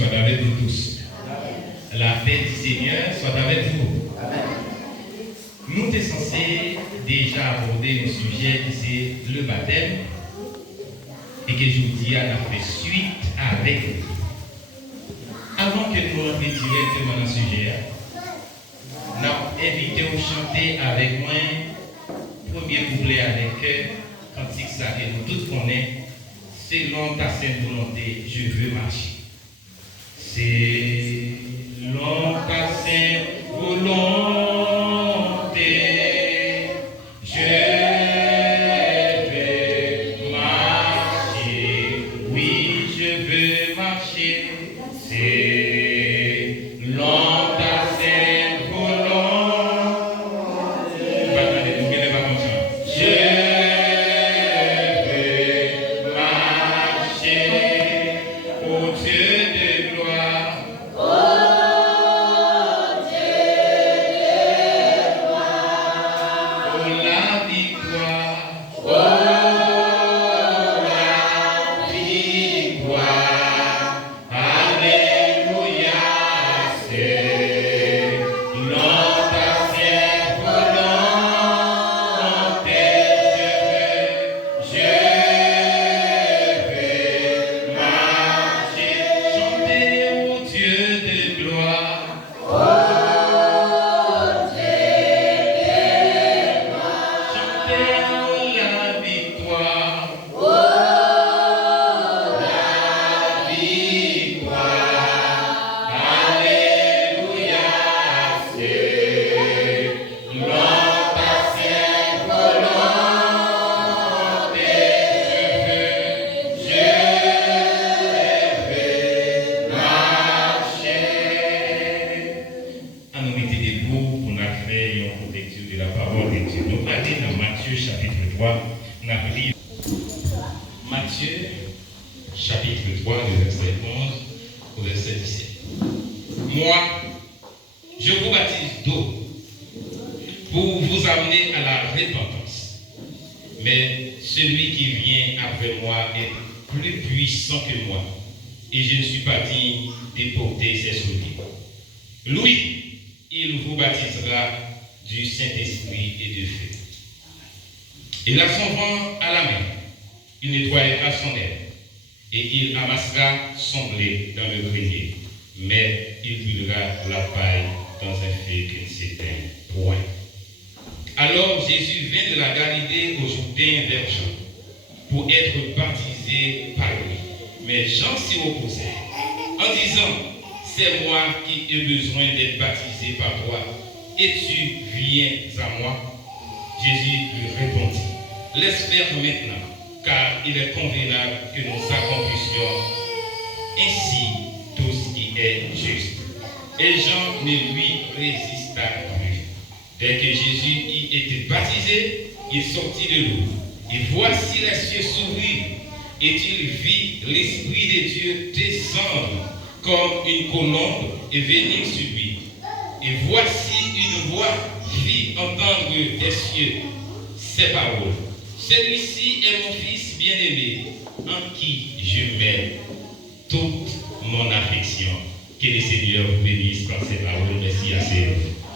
soit avec nous tous. La paix du Seigneur soit avec vous. Nous sommes censés déjà aborder un sujet qui c'est le baptême et que je vous dis à la fait suite avec vous. Avant que nous entrions directement dans le sujet, nous avons invité à chanter avec moi premier couplet avec cantique ça que nous tous connaissons. Selon ta sainte volonté, je veux marcher. Selon ta sainte volonté, je veux marcher. Oui, je veux marcher. Selon ta sainte volonté. Il a son vent à la main, il nettoiera son air, et il amassera son blé dans le grenier, mais il brûlera la paille dans un feu qui ne s'éteint point. Alors Jésus vint de la Galilée au Jourdain vers Jean, pour être baptisé par lui. Mais Jean s'y opposait, en disant, c'est moi qui ai besoin d'être baptisé par toi, et tu viens à moi. Jésus lui répondit, laisse faire maintenant, car il est convenable que nous accomplissions ainsi tout ce qui est juste. Et Jean ne lui résista plus. Dès que Jésus y était baptisé, il sortit de l'eau. Et voici les cieux s'ouvrir, et il vit l'Esprit de Dieu descendre comme une colombe et venir sur lui. Et voici une voix fit entendre des cieux ces paroles. Celui-ci est mon fils bien-aimé, en qui je mets toute mon affection. Que le Seigneur vous bénisse par ces paroles. Merci à vous.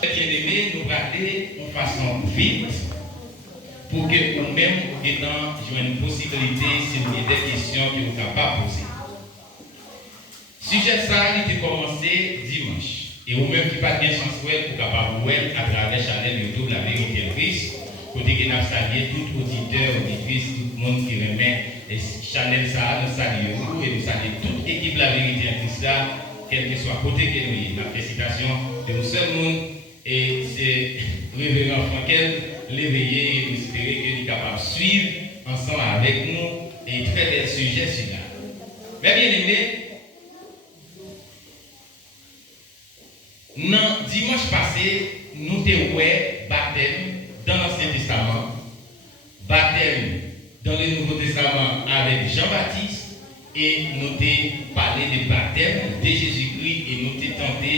Bien-aimés, nous parler en façon vite pour que vous-même, étant une possibilité, si vous avez des questions que vous n'avez pas posées. Sujet ça, il a commencé dimanche. Et vous-même qui pas bien chance pour capable à travers Chanel YouTube, la vérité en Christ, côté que nous saluons tout auditeur, auditrice, tout le monde qui remet Chanel ça, nous saluons et nous saluons toute équipe la vérité en Christ là, quel que soit côté que nous, la félicitation de nous seuls monde et c'est révérend Frankel, l'éveiller et nous espérer qu'il est capable de suivre ensemble avec nous et traiter le sujet sur là. Mais bien aimé, non, dimanche passé, nous avons eu baptême dans l'Ancien Testament, baptême dans le Nouveau Testament avec Jean-Baptiste, et nous avons parlé de baptême de Jésus-Christ et nous avons tenté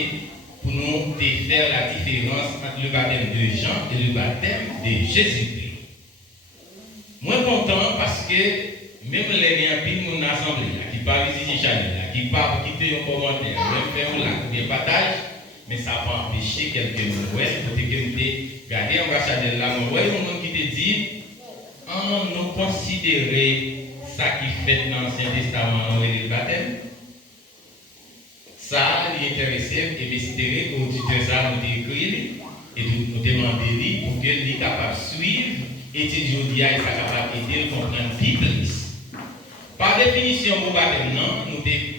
pour nous faire la différence entre le baptême de Jean et le baptême de Jésus-Christ. Moi content parce que même les gens qui nous assemblés, qui parlent ici chez Chanel, qui part pour quitter un commentaire, même faire un like ou bien partage, mais ça va empêcher quelqu'un de nous. Côté que nous regardez ambassadeur là, nous voyons un monde qui te dit, nous considérer ça qui fait dans l'Ancien Testament et le baptême. Ça, il est intéressé et considérer que l'auditeur ça nous écrit et nous demander pour qu'il soit capable de suivre et étudier et ça capable d'aider à comprendre plus. Par définition, au baptême, nous avons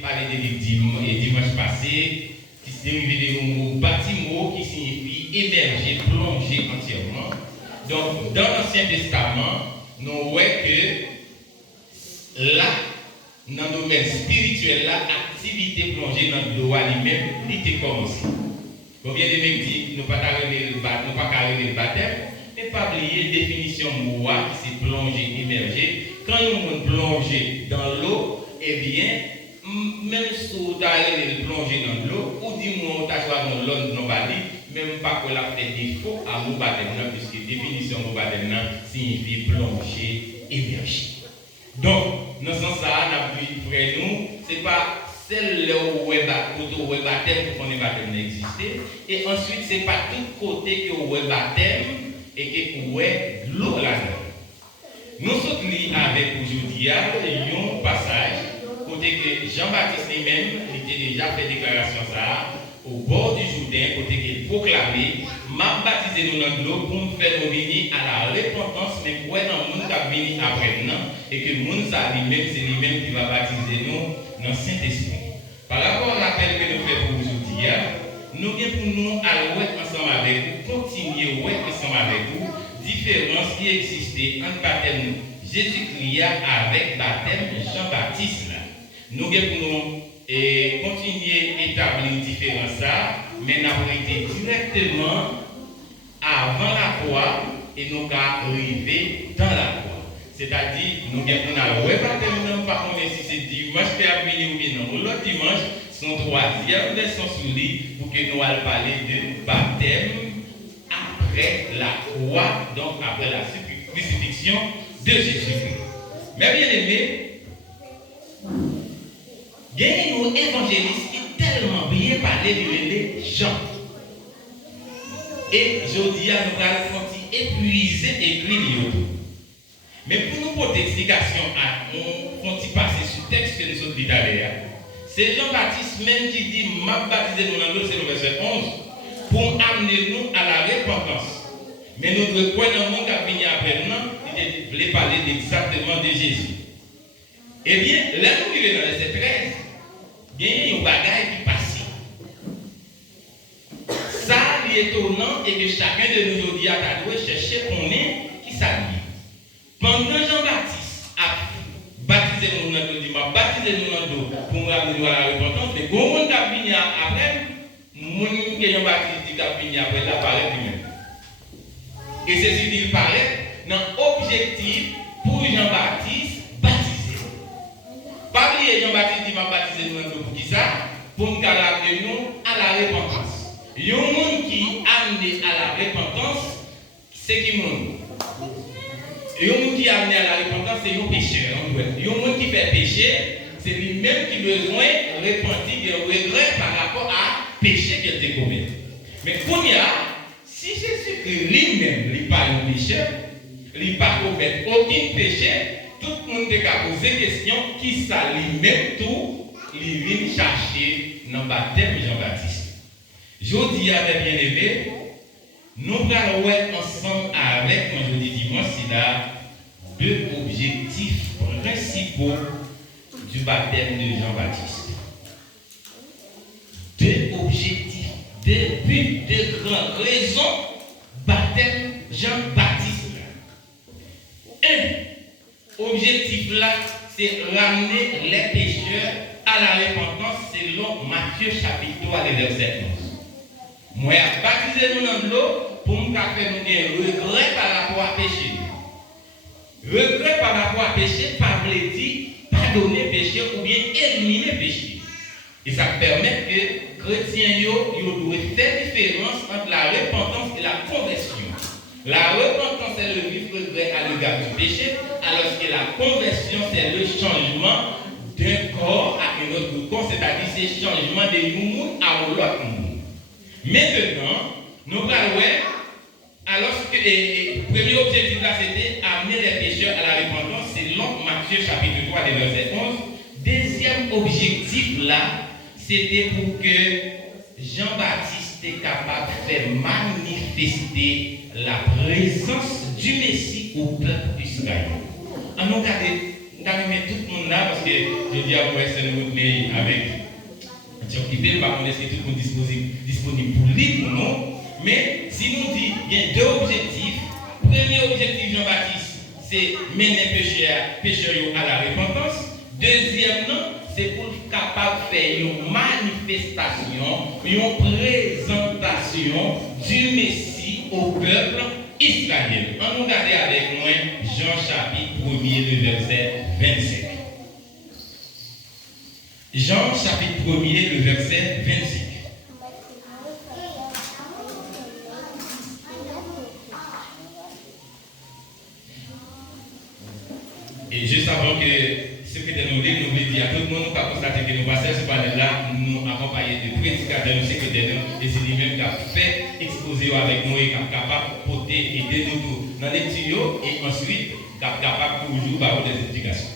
parlé de dimanche passé, qui se dérive du mot bâtiment qui signifie émerger, plonger entièrement. Donc, dans l'Ancien Testament, nous voyons que là, dans le domaine spirituel, l'activité plongée dans le droit lui-même, il était commencé. Combien de mecs disent nous ne pouvons pas carrer le baptême, mais pas oublier la définition de qui c'est plonger, émerger. Quand on plonge dans l'eau, eh bien, même si on a plongé dans l'eau, ou dis-moi, on a choisi dans l'eau, non, même pas qu'on a fait défaut à mon baptême, puisque la définition de mon baptême signifie plonger, émerger. Donc, dans ce sens-là, nous, ce n'est pas celle où le baptême pour qu'on ait baptême n'existait. Et ensuite, ce n'est pas tout côté que le baptême et que l'eau là-dedans. Nous sommes avec aujourd'hui un passage côté que Jean-Baptiste lui-même était déjà fait déclaration ça au bord du Jourdain, côté qu'il proclamé, m'a baptisé nous dans l'eau pour nous faire venir à la repentance, mais pour dans le monde qui venu après nous, et que le monde lui-même, c'est lui-même qui va baptiser nous dans le Saint-Esprit. Par rapport à l'appel que nous faisons pour aujourd'hui, nous avons pour nous à ensemble avec vous, continuer ensemble avec vous, différence qui existait entre baptême Jésus-Christ avec baptême Jean-Baptiste. Nous avons pour nous continuer à établir une différence, mais nous avons été directement avant la croix et nous avons arrivé dans la croix. C'est-à-dire, nous avons pour nous baptême, par contre, si c'est dimanche terminé ou bien non, l'autre dimanche, son troisième leçon sur lui pour que nous allons parler de baptême après la croix, donc après la crucifixion de Jésus-Christ. Mais bien aimé, il y a un évangéliste qui est tellement bien parlé de Jean. Et je dis à nous allons épuiser écrit tout. Mais pour nous porter explication, on va passer sur le texte que nous sommes dit d'ailleurs. C'est Jean-Baptiste même qui dit m'a baptisé nous dans l'eau, c'est le verset 11. Pour amener nous à la repentance. Mais nous devons dans le monde qui a venu après nous, il voulait parler exactement de Jésus. Eh bien, là nous vivons dans le verset 13, il y a un bagage qui passe. Ça, il est étonnant et que chacun de nous aujourd'hui a doit chercher qu'on est qui s'habille. Pendant Jean-Baptiste a baptisé nous dans l'eau, m'a baptisé nous dans l'eau pour nous amener à la repentance, mais comment on a venu après, mon Jean-Baptiste qui a venu après, il apparaît lui-même. Et c'est ce qu'il paraît dans l'objectif pour Jean-Baptiste baptiser. Pas oublier Jean-Baptiste dit m'a baptisé nous dans l'eau pour qui ça? Pour nous amener nous à la repentance. Il y a un monde qui amené à la repentance, c'est qui monde? Il y a un monde qui amené à la repentance, c'est un pécheur. Il y a un monde qui fait pécher, c'est lui-même qui a besoin de repentir, de regret par rapport à péché qu'il a commis. Mais pour y si Jésus-Christ lui-même n'est pas un pécheur, il n'a pas commis aucun péché, tout le monde a posé la question qui ça lui-même tout, il vient chercher dans le baptême Jean-Baptiste. Je dis avec bien-aimé, nous allons ensemble avec, quand je dis dimanche, c'est là deux objectifs principaux du baptême de Jean-Baptiste. Deux objectifs, deux buts, deux grandes raisons baptême Jean-Baptiste. Un objectif là, c'est ramener les pécheurs à la repentance selon Matthieu chapitre 3, verset 11. Moi, baptiser nous dans l'eau pour nous faire nous un regret par rapport à péché. Regret par rapport à péché, par veut dire pardonner péché ou bien éliminer péché. Et ça permet que chrétiens doivent faire différence entre la repentance et la conversion. La repentance est le vif regret à l'égard du péché, alors que la conversion c'est le changement d'un corps à et notre corps, c'est-à-dire c'est changement de nous à l'autre monde. Maintenant, nous allons voir, alors que le premier objectif là, c'était amener les pécheurs à la repentance, selon Matthieu chapitre 3, verset 11. Deuxième objectif là, c'était pour que Jean-Baptiste est capable de faire manifester la présence du Messie au peuple d'Israël. On nous regarde mettre tout le monde là parce que je dis à moi, c'est nous mais avec occupé, je ne sais pas si tout le monde est disponible pour lire ou non. Mais si nous disons qu'il y a deux objectifs, premier objectif Jean-Baptiste, c'est mener pécheurs à la repentance. Deuxièmement, c'est pour être capable de faire une manifestation, une présentation du Messie au peuple israélien. On nous regarde avec moi Jean chapitre 1er, le verset 25. Jean chapitre 1er, le verset 25. Et juste avant que ce que nous voulons nous dire à tout le monde, nous pas constater que nous passons ce panel-là, nous accompagnons de prédicateurs, nous secrétaires, et c'est lui-même qui a fait exposer avec nous et qui est capable de porter et aider nous dans les tuyaux et ensuite qui est capable toujours d'avoir des explications.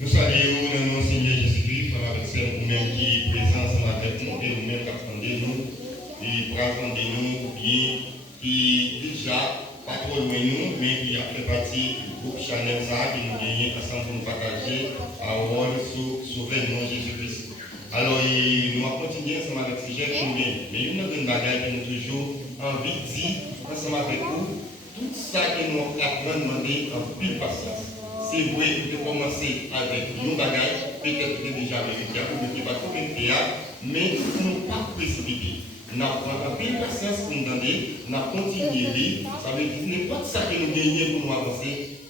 Nous saluons le nom Seigneur Jésus-Christ, avec ceux nous-mêmes qui sont présents avec nous et nous-mêmes qui attendons nous, et pour attendre nous, bien, qui déjà pas trop loin nous, mais qui a fait partie du groupe Chanel ça, qui nous gagne ensemble pour nous partager à rôle sur le nom Jésus-Christ. Alors, nous allons continuer ensemble avec ce sujet pour nous. Mais une autre bagaille que nous toujours envie de dire ensemble avec vous, tout ça que nous apprenons demander en pile patience. C'est vrai de commencer avec une bagaille, peut-être que déjà vérifié ou qui va trop bien faire, mais nous ne pas précipiter. Nous avons pile patience pour nous demander, nous continuer, ça veut dire n'importe ça que nous gagnons pour nous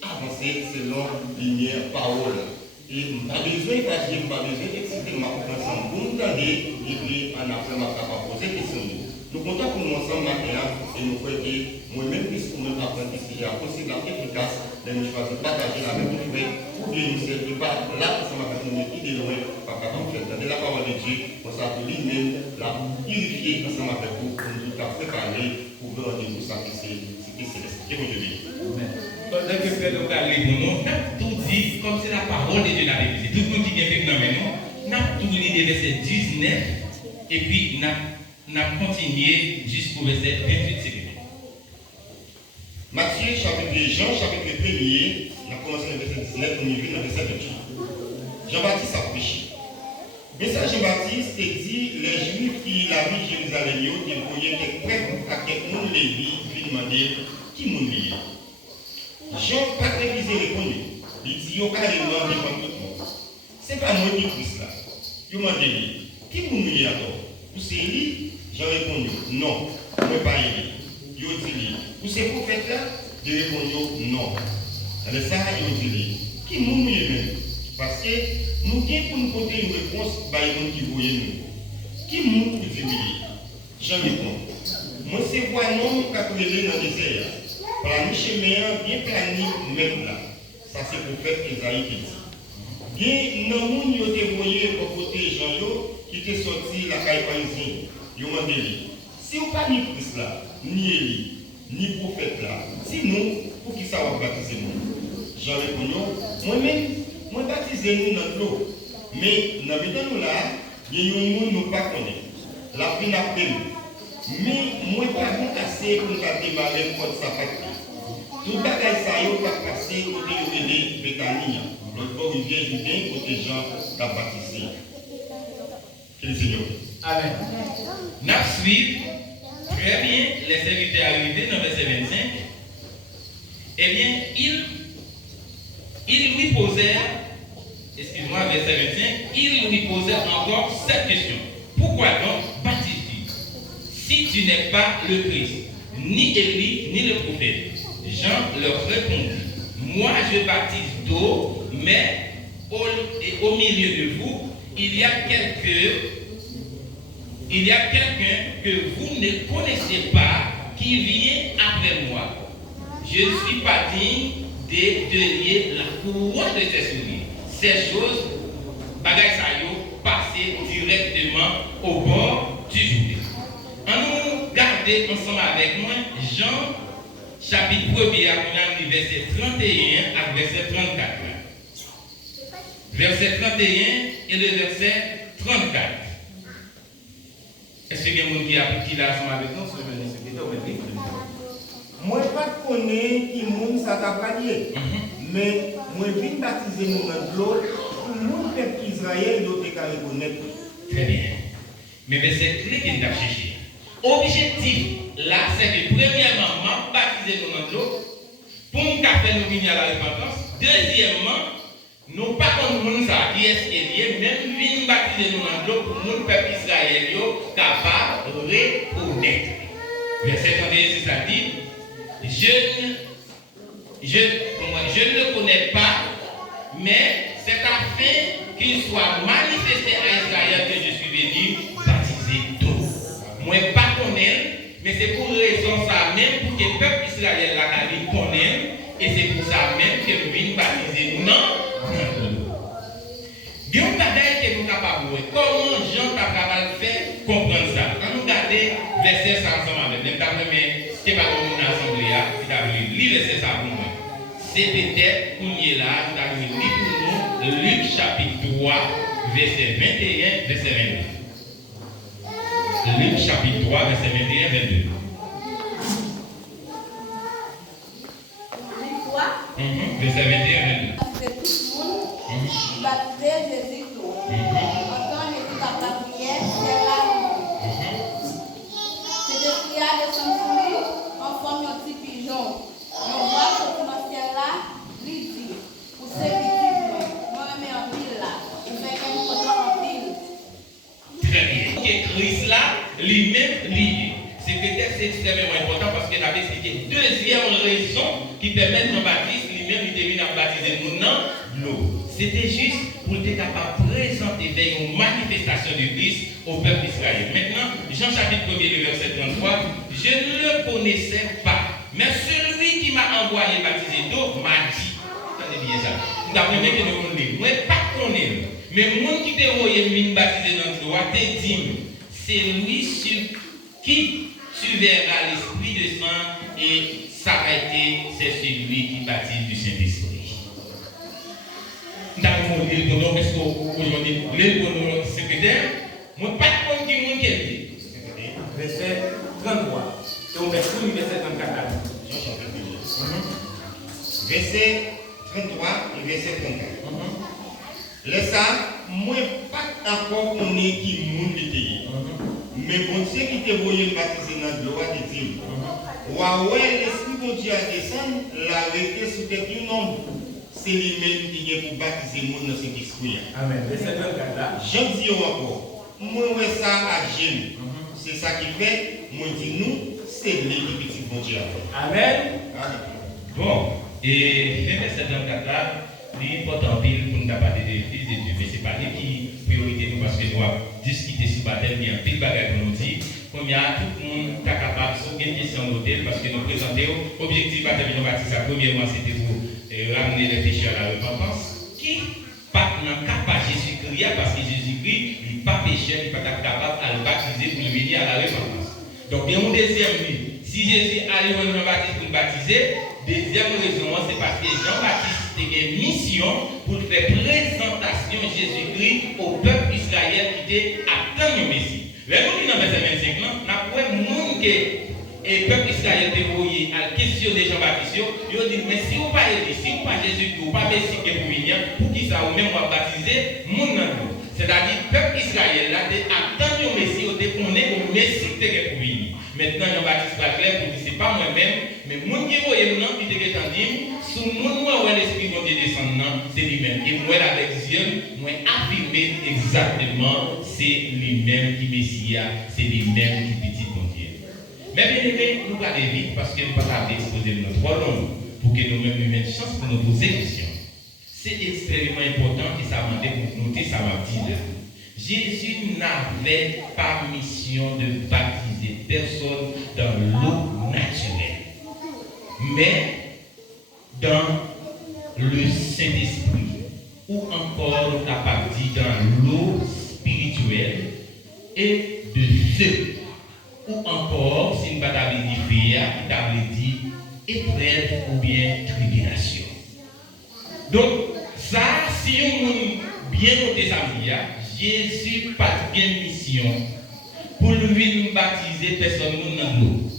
avancer selon lumière, parole. Et pas besoin d'agir, pas besoin d'exciter ma compréhension. Pour nous demander, et puis en après, ma capable poser des questions. Nous comptons pour nous ensemble maintenant et nous faisons que moi-même, puisque nous apprenons que c'est possible et efficace, de nous choisir de partager avec nos frères, ou bien nous servir pas là, ensemble avec nous, qui de loin, par capable de faire. La parole de Dieu, on s'appelle lui-même, la purifier ensemble avec vous, pour nous tout à préparer pour le rendez-vous, ça qui c'est céleste. Et vous Dieu. Pendant que Père nous parle pour nous, nous avons tout dit comme c'est la parole de Dieu dans l'Église. Tout le monde qui vient avec nous, nous avons tout lu des versets 19 et puis nous avons continué jusqu'au verset 28. Matthieu chapitre Jean chapitre 1er, on a commencé le verset 19, on y vient dans le verset 28. Jean-Baptiste a prêché. Mais ça, Jean-Baptiste dit, les Juifs qui la vie Jérusalem, ils voyaient des prêtres à quelqu'un monde les vies, lui demander qui nous lie. Jean, pas très visé répondre. Il dit, yo carrément devant tout le monde. C'est pas moi qui pousse là. Yo m'a dit, qui nous lie alors? Vous c'est lui? Jean répondu, non, moi pas lui. Yo dit, vous c'est prophète là? Je répondu, non. Alors ça, yo dit, qui nous lie même? Parce que nous avons pour nous porter une réponse par les gens qui voient nous. Qui nous dit oui? Jean répond, moi c'est quoi non qui a prélevé dans le désert? Plani chemin bien plani même là. Ça c'est pour faire Esaïe qui dit. Bien non moun yo te voyé au côté Jean yo qui te sorti la caille parisien. Yo m'a dit si ou pas ni Christ là, ni Élie, ni prophète là, sinon pour qui ça va baptiser nous? Jean répond moi-même moi baptiser nous dans l'eau. Mais dans nous là, il y a un monde nous pas connaît. La vie n'a pas mais moi pas bon assez pour nous démarrer contre sa patrie. Tout bagage ça yo pas passer côté de Béthanie, l'autre bord rivière Jourdain côté Jean qui a baptisé. Que le Seigneur. Amen. Nous suivons très bien les serviteurs arrivés dans verset 25. Eh bien, il lui posait, excuse-moi, verset 25, il lui posait encore cette question. Pourquoi donc baptises-tu si tu n'es pas le Christ, ni Élie, ni le prophète? Jean leur répondit, moi je baptise d'eau, mais au milieu de vous, il y a quelqu'un que vous ne connaissez pas qui vient après moi. Je ne suis pas digne de lier la couronne de ses souliers. ces choses, bagaille ça yo, passer directement au bord du Jourdain. En nous garder ensemble avec moi, Jean, chapitre 1er, à verset 31 à verset 34. Verset 31 et le verset 34. Est-ce qu'il y a quelqu'un qui l'a ensemble avec nous? Moi, pas connais qui monde ça t'a parlé. Mais moi, viens baptiser mon l'eau pour mon peuple Israël doit reconnaître. Très bien. Mais verset clé qu'il a cherché. Objectif là, c'est que premièrement, baptiser mon l'eau pour nous faire nous venir à la repentance. Deuxièmement, nous pas comme nous ça qui est lié, même venir baptiser nous dans l'eau pour mon peuple Israël capable de reconnaître. Verset 31, c'est ça dit. Je ne le connais pas, mais c'est afin qu'il soit manifesté à Israël que je suis venu baptiser d'eau. Moi, pas connaître, mais c'est pour raison ça même pour que le peuple Israël la connaisse, et c'est pour ça même que je viens baptiser dans l'eau. Bien, on bagaille que nous sommes capables de voir. Comment Jean t'a capable de faire comprendre ça? On nous garde verset ça ensemble avec nous. Mais c'est pas comme une assemblée qui t'a voulu lire verset ça pour moi. C'est peut-être qu'on y est là, qui t'a voulu lire pour nous Luc chapitre 3, verset 21, verset 22. Luc chapitre 3, verset 21, 22. Luc 3. Verset 21, 22. Baptisé Jésus tout. Quand Jésus a la prière, c'est là. C'est de prière de son fruit en forme de petit pigeon. On voit ce commenciel là, lui dit, pour ceux qui disent, moi je mets en pile là. Il fait qu'un photo en pile. Très bien. Que Christ là, lui-même lié. C'est peut-être extrêmement important parce qu'il avait expliqué deuxième raison qui permet de Jean-Baptiste lui-même il devient à baptiser nous dans l'eau. C'était juste pour être capable de présenter une manifestation de Christ au peuple d'Israël. Maintenant, Jean chapitre 1er, le verset 33, je ne le connaissais pas, mais celui qui m'a envoyé baptiser d'eau m'a dit, attendez bien ça, d'après moi, moi pas connaître, mais le monde qui t'a envoyé baptiser dans l'eau, t'a dit, c'est lui sur qui tu verras l'Esprit de sang et s'arrêter, c'est celui qui baptise du Saint-Esprit. Dans mon livre, parce qu'aujourd'hui, le secrétaire, moi, pas de monde qui m'a dit. Verset 33. Et on va sur verset 34. Verset 33 et verset 34. Laisse ça, moi, pas encore qu'on est qui monde qui mais bon Dieu qui te voyait baptiser dans l'eau, te dit, ouais, l'Esprit de Dieu a descendu, la vérité sous tête du nom. C'est lui-même qui vient pour baptiser le monde dans cet esprit. Amen. Verset 34 là. J'en dis encore, moi, ouais, ça à Jésus. C'est ça qui fait, moi, dis nous, c'est lui qui petit bon Dieu. Amen. Bon, et le verset 34 là, il est important pour nous parler des fils de Dieu, mais ce n'est pas lui qui priorité nous parce que nous avons discuté sur le baptême, il y a un pile bagage pour nous dire, comme il y a tout le monde qui est capable de se une question d'hôtel parce que nous présentons l'objectif du baptême de Jean-Baptiste, premièrement, c'était pour ramener les pécheurs à la repentance, qui pas dans le cas de Jésus-Christ, parce que Jésus-Christ n'est pas pécheur, il n'est pas capable de le baptiser pour le venir à la repentance. Donc, il y a un deuxième livre. Si Jésus allait voir Jean-Baptiste pour le baptiser, deuxième raison, c'est parce que Jean-Baptiste a une mission pour faire présentation de Jésus-Christ au peuple Israël qui était atteint le Messie. Les gens qui dans le verset 25, nous avons que et le peuple Israël est envoyé à la question de Jean-Baptiste, il dit, mais si vous pas Élie, si vous pas Jésus, vous pas Messie qui est pour venir, pour qui ça, vous même baptiser, mon nom. C'est-à-dire, le peuple Israël là, attend le Messie, on connaît le Messie qui est pour venir. Maintenant, Jean-Baptiste va clair pour dire, ce n'est pas moi-même, mais mon qui voyait mon nom, qui est entendu, sous mon nom, où l'Esprit de Dieu descend, c'est lui-même. Et moi, avec Dieu, moi, affirmer exactement, c'est lui-même qui Messie, c'est lui-même qui petit bon Dieu. Mais bien aimé, nous allons vite parce que nous ne pouvons pas exposer notre rôle pour que nous-mêmes nous ayons une chance pour nous poser des questions. C'est extrêmement important et ça m'a noté, ça m'a dit là. Jésus n'avait pas mission de baptiser personne dans l'eau naturelle, mais dans le Saint-Esprit. ou encore nous avons parti dans l'eau spirituelle et de feu. Ou encore, si nous avons dit feu, nous avons dit épreuve ou bien tribulation. Donc, ça, si on bien noté ça, Jésus n'a pas de mission pour lui baptiser personne dans l'eau.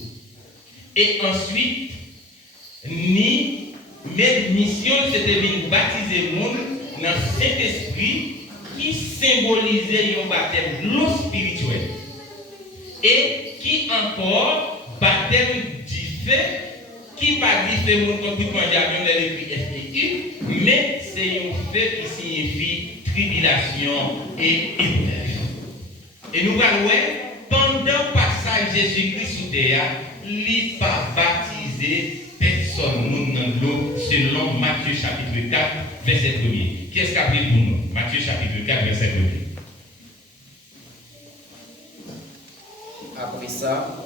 Et ensuite, ni mais mission c'était de baptiser le monde dans cet esprit qui symbolisait un baptême de l'eau spirituelle. Et qui encore baptême du feu, qui pas dit feu monde comme tout le monde l'écrit FEU, mais c'est un feu qui signifie tribulation et épreuve. Et nous allons pendant le passage Jésus-Christ sous terre, il n'a pas baptisé personne dans l'eau selon Matthieu chapitre 4, verset 1er. Qu'est-ce qu'a pris pour nous? Matthieu chapitre 4, verset 1er. Après ça,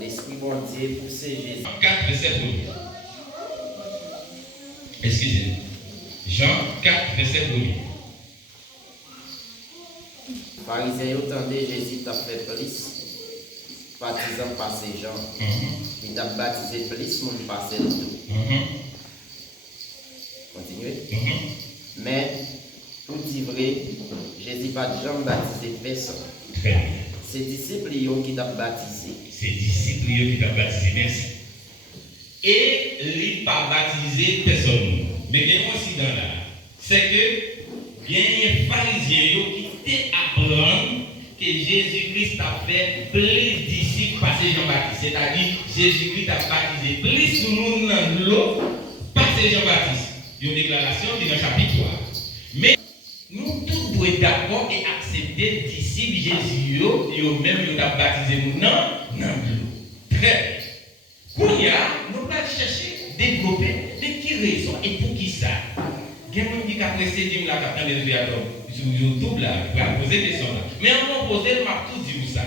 l'Esprit bon Dieu poussait Jésus. 4, verset 1er. Excusez-moi. Jean 4, verset 1er. Pharisiens entendaient Jésus t'a fait plus, baptisant par ces gens. Il t'a baptisé plus, mon passé le tout. Continuez. Mais, pour dire vrai, Jésus n'a pas jamais baptisé personne. Très bien. C'est disciples qui t'a baptisé. C'est disciples qui t'a baptisé, merci. Et il n'a pas baptisé personne. Mais il y a aussi dans là, c'est que il y a un pharisien qui apprendre que Jésus-Christ a fait plus de disciples passer Jean-Baptiste. C'est-à-dire, Jésus-Christ a baptisé plus de monde dans l'eau passer Jean-Baptiste. Il y a une déclaration qui est dans le chapitre 3. Mais nous tous devons être d'accord et accepter disciples Jésus, et même ils ont baptisé nous dans l'eau. Très bien. Nous allons chercher, développer de qui raison et pour qui ça. Il y a des gens qui ont précédé la capitale de Viator. Sur YouTube, là, pour poser des questions là. Mais on va poser, je vais tout dire ça.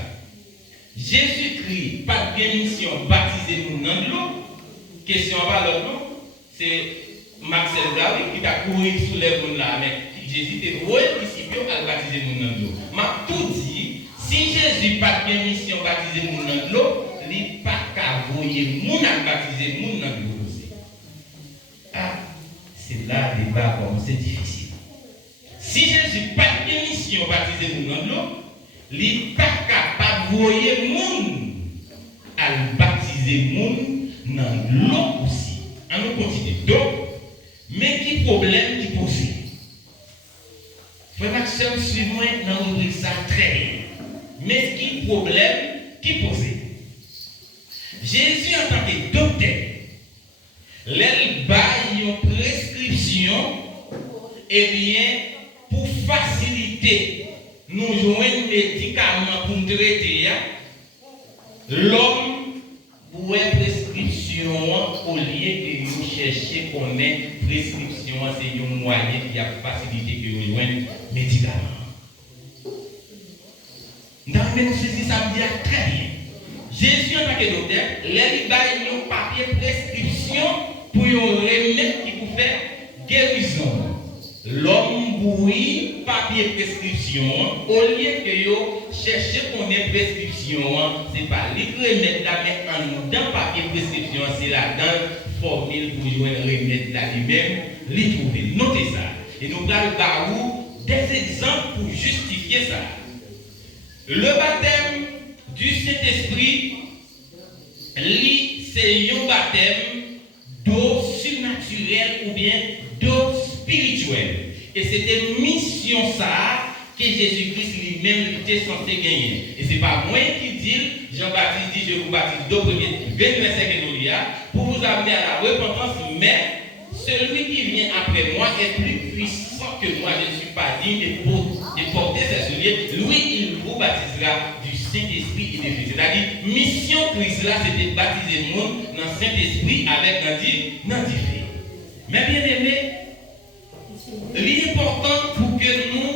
Jésus-Christ, pas de mission, baptiser nous dans l'eau. Question à l'autre nom, c'est Maxel Gawi qui a couru sous les mondes là. Mais Jésus était récipient à baptiser nous dans l'eau. M'a tout dit, si Jésus pas de mission, baptiser nous dans l'eau, il n'est pas qu'à voyer nous à baptiser nous dans l'eau. Ah, c'est là le débat comme c'est difficile. Si Jésus n'a pas de mission baptiser nous dans l'eau, il n'est pas capable de voyer le monde à baptiser le monde dans l'eau aussi. On nous continue. Donc, mais qui problème qui pose? Frère Maxime, suis-moi dans le rubrique ça très bien. Mais qui problème qui pose? Jésus en tant que docteur, il baille une prescription, eh bien, pour faciliter nous joindre médicaments pour nous traiter, l'homme pour une prescription au lieu de nous chercher qu'on ait prescription, c'est un moyen qui a facilité que nous joignent médicaments. Dans le saisi, ça me dit très bien. Jésus en tant que docteur, il baille un papier prescription pour un remède qui peut faire guérison. L'homme bouille papier prescription, au lieu que yo chercher qu'on ait prescription, c'est pas les remèdes là, mais en dans papier prescription, c'est là dans formule pour jouer un remède là lui-même, les trouver. Notez ça. Et nous allons des exemples pour justifier ça. Le baptême du Saint-Esprit, c'est un baptême d'eau surnaturelle ou bien d'eau spirituelle. Et c'était mission ça que Jésus-Christ lui-même était censé gagner. Et ce n'est pas moi qui dis, Jean-Baptiste dit, je vous baptise deux premiers versets que nous lisons pour vous amener à la repentance, mais celui qui vient après moi est plus puissant que moi. Je ne suis pas digne de porter ses souliers. Lui, il vous baptisera du Saint-Esprit et de feu. C'est-à-dire, mission Christ là, c'était baptiser le monde dans le Saint-Esprit avec Nandi feu. Mais bien aimé, l'important pour que nous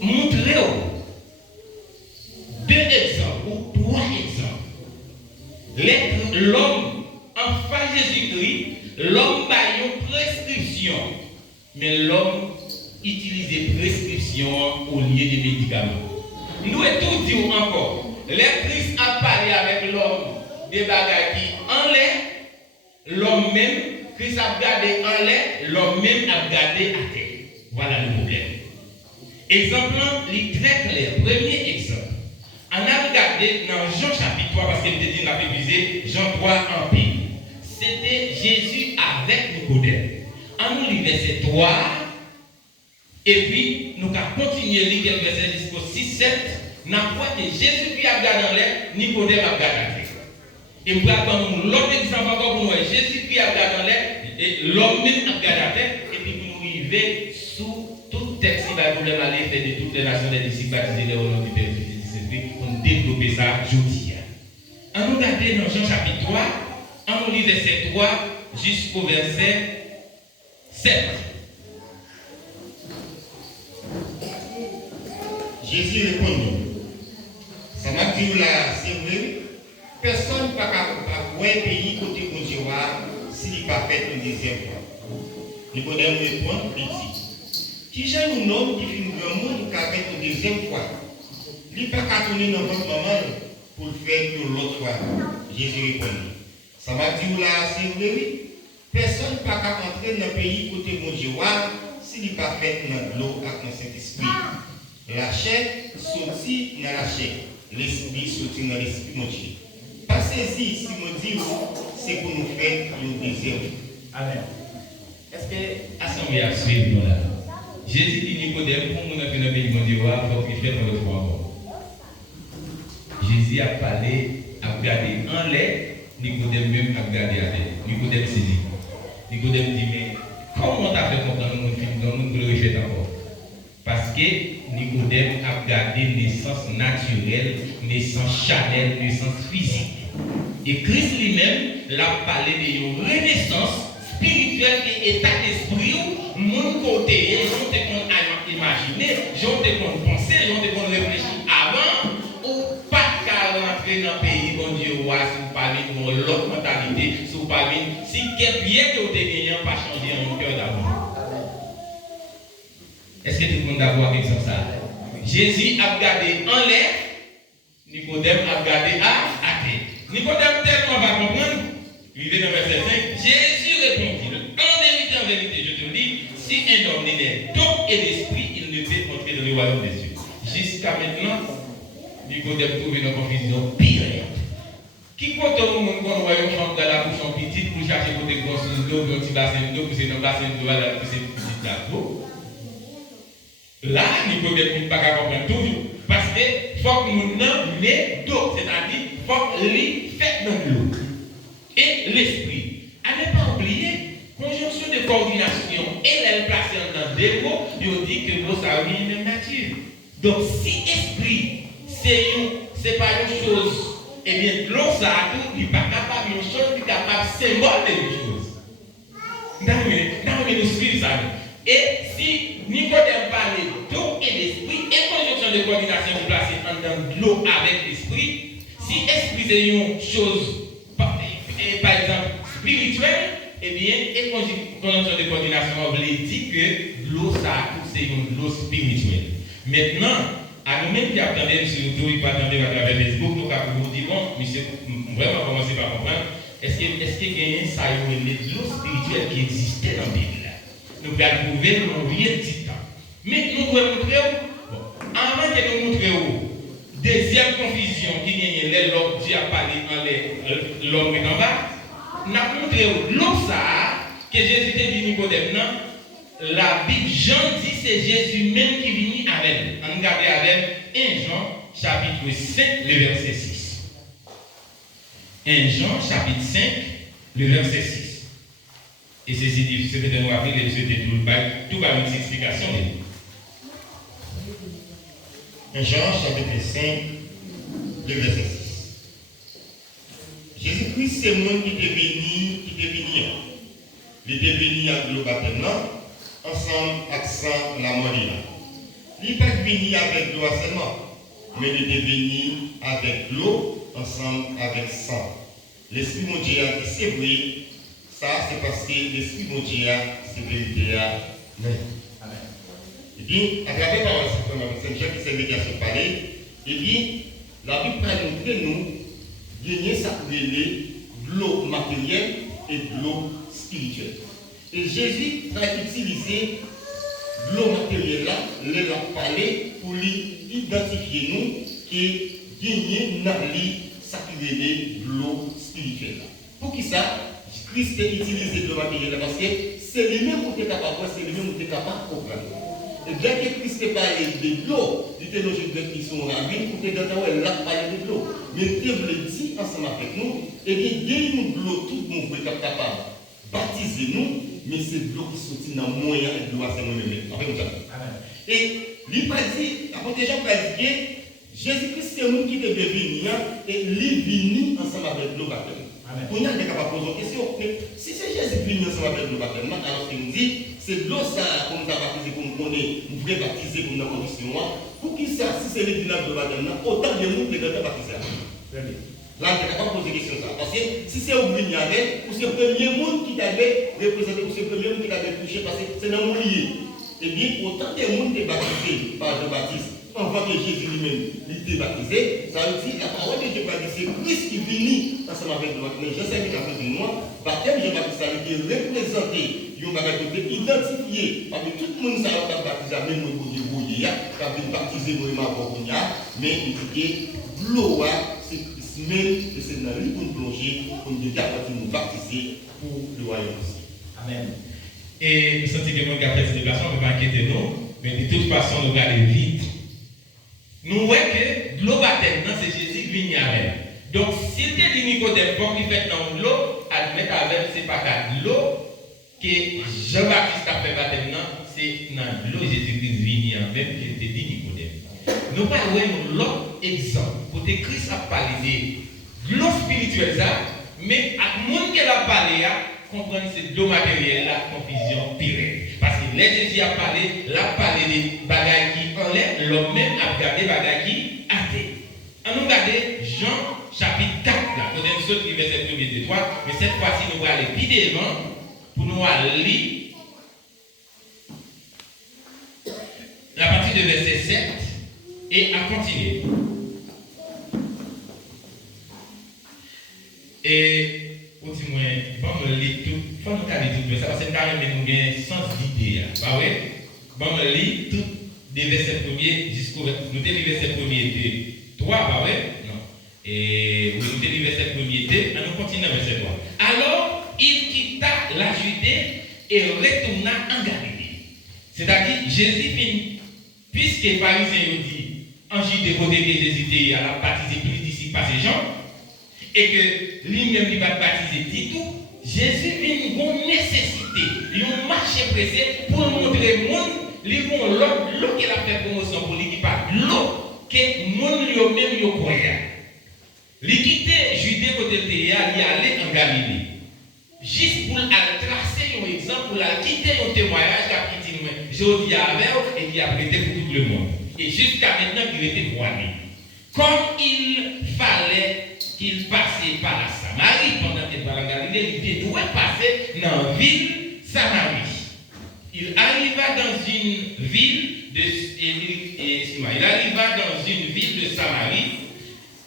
montrions deux exemples ou trois exemples. L'homme, en face Jésus-Christ, l'homme a une prescription mais l'homme utilise des prescriptions au lieu des médicaments. Nous devons tout dire encore. Les Christ a parlé avec l'homme des bagages qui en l'air, l'homme même, Christ a regardé en l'air, l'homme même a regardé à terre. Voilà le problème. Exemple, il est très clair. Premier exemple. On a regardé dans Jean chapitre 3, parce qu'il était dit, on a visé Jean 3 en pile. C'était Jésus avec Nicodème. On nous lit verset 3, et puis nous allons continuer à lire le verset jusqu'au 6-7. Nous avons que Jésus qui a regardé en l'air, Nicodème a regardé à terre. Et nous allons l'autre exemple encore pour nous. Jésus qui a regardé en l'air, et l'homme même a regardé à terre, et puis nous arrivons sous tout texte qui va problème aller faire de toutes les nations des disciples baptisés au nom du Père et du Fils et du Saint-Esprit pour développer ça aujourd'hui. On nous regarde dans Jean chapitre 3, on nous lit verset 3 jusqu'au verset 7. Jésus répondit, ça m'a dit là, c'est vrai, personne ne peut pas voir un pays côté mon Dieu s'il n'est pas fait une deuxième fois. Nicodème répond, il dit, qui j'ai un homme qui fait un grand monde qui a fait une deuxième fois? Il n'est pas qu'à tourner dans votre maman pour le faire une autre fois. Jésus répondit, ça m'a dit là, c'est vrai, oui. Personne ne peut pas entrer dans le pays côté mon Dieu s'il n'est pas fait dans l'eau avec le Saint-Esprit. La chair sortit dans la chair, l'esprit sortit dans l'esprit mon Dieu. Passez-y, si mon Dieu, c'est pour nous faire une deuxième. Amen. Est-ce que l'assemblée a suivi nous là? Jésus dit Nicodème, pour nous faire un pays mon Dieu, il faut qu'il fasse notre foi encore. Jésus a parlé, a regardé en l'air, Nicodème même a regardé à terre. Nicodème s'est dit. Nicodème dit, mais comment t'as fait comprendre mon film dans nous le rejet encore? Parce que Nicodème a regardé naissance naturelle, naissance charnelle, naissance physique. Et Christ lui-même l'a parlé de renaissance spirituelle et état d'esprit où mon côté, j'en te imaginer, j'en te penser, j'en te réfléchir avant ou pas qu'à rentrer dans le pays bon Dieu si vous parlez de l'autre mentalité, si vous parlez, si quelqu'un que vous avez gagné pas changer en cœur d'abord. Est-ce que tout le monde d'abord avec ça? Jésus a regardé en l'air, Nicodème a regardé à terre. Nicodème tellement va comprendre, il est dans verset 5, Jésus répondit, en vérité, je te le dis, si un homme n'est d'eau et d'esprit, il ne peut entrer dans le royaume des cieux. Jusqu'à maintenant, Nicodème trouve une confusion pire. Qui compte tout le monde qu'on voit une chambre dans la bouche en petite pour chercher côté grosse d'eau, un petit bassin d'eau, pour c'est dans le bassin d'eau, pour c'est une petite d'eau. Là, Nicodème ne peut pas comprendre toujours. Parce que faut que nous n'ayons d'eau, c'est-à-dire faut que l'eau fait dans l'eau. Et l'esprit. À ne pas oublier, conjonction de coordination et elle placée dans deux mots, il dit que l'eau ça a une même nature. Donc si esprit, c'est pas une chose, eh bien l'eau ça a tout, il n'est pas capable d'une chose, il est capable de symbole d'une chose. Dans le esprit ça. Et si Nicodème parlait d'eau et d'esprit, et conjonction de coordination de placer dans l'eau avec l'esprit, si esprit c'est une chose, par exemple, spirituelle, eh bien, et conjonction de coordination, on veut dire que l'eau, ça a tout, c'est une eau spirituelle. Maintenant, à nous-mêmes qui attendons sur YouTube, qui attendons à travers Facebook, nous avons dit, bon, monsieur, vraiment commencer par comprendre, est-ce qu'il y a ça, l'eau spirituelle qui existait dans la Bible? Nous pouvons trouver dans rien de temps. Mais nous devons montrer où? Bon, avant que nous montrions où? Deuxième confusion qui est l'homme Dieu a parlé en l'homme est en bas. Nous avons montré où? L'eau ça, que Jésus était venu Nicodème, la Bible, Jean dit c'est Jésus même qui vient avec nous. On regarde avec 1 Jean chapitre 5, le verset 6. 1 Jean chapitre 5, le verset 6. Et ceci dit, c'est de nous rappeler que c'était tout par une explication. 1 Jean chapitre 5, le verset 6. Jésus-Christ, c'est le monde qui est venu. Il était venu avec le baptême, ensemble avec la mort. Il n'est pas venu avec l'eau seulement, mais il était venu avec l'eau, ensemble avec sang. L'Esprit mon Dieu a dit, c'est vrai. Ça, c'est parce que l'Esprit mon Dieu, c'est vérité, Amen. Et puis, à travers la parole de Saint Jean qui s'est médiation parler, et puis, la Bible va montrer nous gagner ça pour de l'eau matérielle et de l'eau spirituelle. Et Jésus va utiliser l'eau matérielle là, les la parler pour lui identifier nous et gagner dans ça qui est de l'eau spirituelle là. Pour qui ça? Christ a utilisé de l'eau matérielle là parce que c'est lui-même qui est capable de voir, c'est lui-même qui est capable de comprendre. Et bien que Christ ait parlé de l'eau, du théologie de qui sont en ville, pour que dans le temps, parlé de l'eau. Mais Dieu le dit ensemble avec nous, et bien, gagnez-nous de l'eau, tout le monde est capable de baptiser nous, mais c'est de l'eau qui sortit dans le moyen et de l'eau à ce moment-là. Et il pas dit, après déjà, il pas dit que Jésus-Christ, c'est nous qui devons venir, et lui venir ensemble avec l'eau baptême. Pour nous, on est capable de poser une question, mais si c'est Jésus qui vient ensemble avec l'eau baptême, alors qu'il nous dit, c'est de l'eau ça, comme nous avons baptisé, comme nous connaissons, nous voulons baptiser comme nous avons condition. Pour qui ça, si c'est lui qui vient de l'eau baptême, autant de monde qui doivent baptiser. Là, on est capable de poser une question ça. Parce que si c'est au Brignavet, ou c'est le premier monde qui t'avait représenté, ou c'est le premier monde qui t'avait touché, parce que c'est dans mon lié. Et bien, autant de monde qui est baptisé par Jean-Baptiste, avant que Jésus lui-même l'ait baptisé, ça veut dire la parole de Dieu va dire c'est Christ qui vient ensemble avec le baptême. Je sais que la fin du mois, baptême Jean-Baptiste a été représenté, il va être identifié, parce que tout le monde s'est baptisé, même le Dieu qui a été baptisé vraiment pour nous, mais il dit que l'eau, c'est Christ même, et c'est dans lui pour nous plonger, pour nous garantir nous baptiser pour le royaume aussi. Amen. Et nous sentons que nous avons fait cette déclaration, on ne peut pas inquiéter nous, mais de toute façon, nous allons vite. Nous voyons que l'eau baptême, c'est Jésus qui vient avec. Donc, si tu dis Nicodème, comme il fait dans l'eau, admettre avec, c'est pas de l'eau que Jean-Baptiste a fait baptême, c'est dans l'eau Jésus-Christ vient avec, qui te dit Nicodème. Nous parlons l'autre exemple. Côté Christ a parlé de l'eau spirituelle, mais à monde qui a parlé, comprendre c'est de l'eau matérielle, la confusion pire. Parce que les Jésus a parlé des bagailles qui enlèvent, l'homme même a regardé des bagailles qui athées. On nous regarde Jean chapitre 4, là, nous allons sauter verset 1 et 3, mais cette fois-ci nous allons aller plus devant pour nous aller à partir de verset 7 et à continuer. Et au moins, bon, me lire tout, faut nous garder tout ça, parce que nous avons un sens d'idée. Bah oui, bon, me lire tout, des versets premiers jusqu'au verset premier et 3, bah oui, non. Et vous notez les versets premier et 2, nous continuons verset 3. Alors, il quitta la Judée et retourna en Galilée. C'est-à-dire, Jésus, puisque les pharisiens ont dit, en Judée, côté que Jésus était à la baptiser plus d'ici par ces gens, et que lui-même il va baptiser dit tout, Jésus vient une nécessité, il a marché pressé pour montrer au monde, il vont l'eau qu'il a fait promotion pour lui qui parle, l'eau que le monde lui-même il croyait. Il quittait Judée côté de il allait en Galilée. Juste pour tracer un exemple, pour quitter un témoignage qui dit je dis avec et qui a prêté pour tout le monde. Et jusqu'à maintenant, il était voilé. Comme il fallait qu'il passait par la Samarie pendant qu'il était dans la Galilée, il devait passer dans la ville Samarie. Il arriva dans une ville de Samarie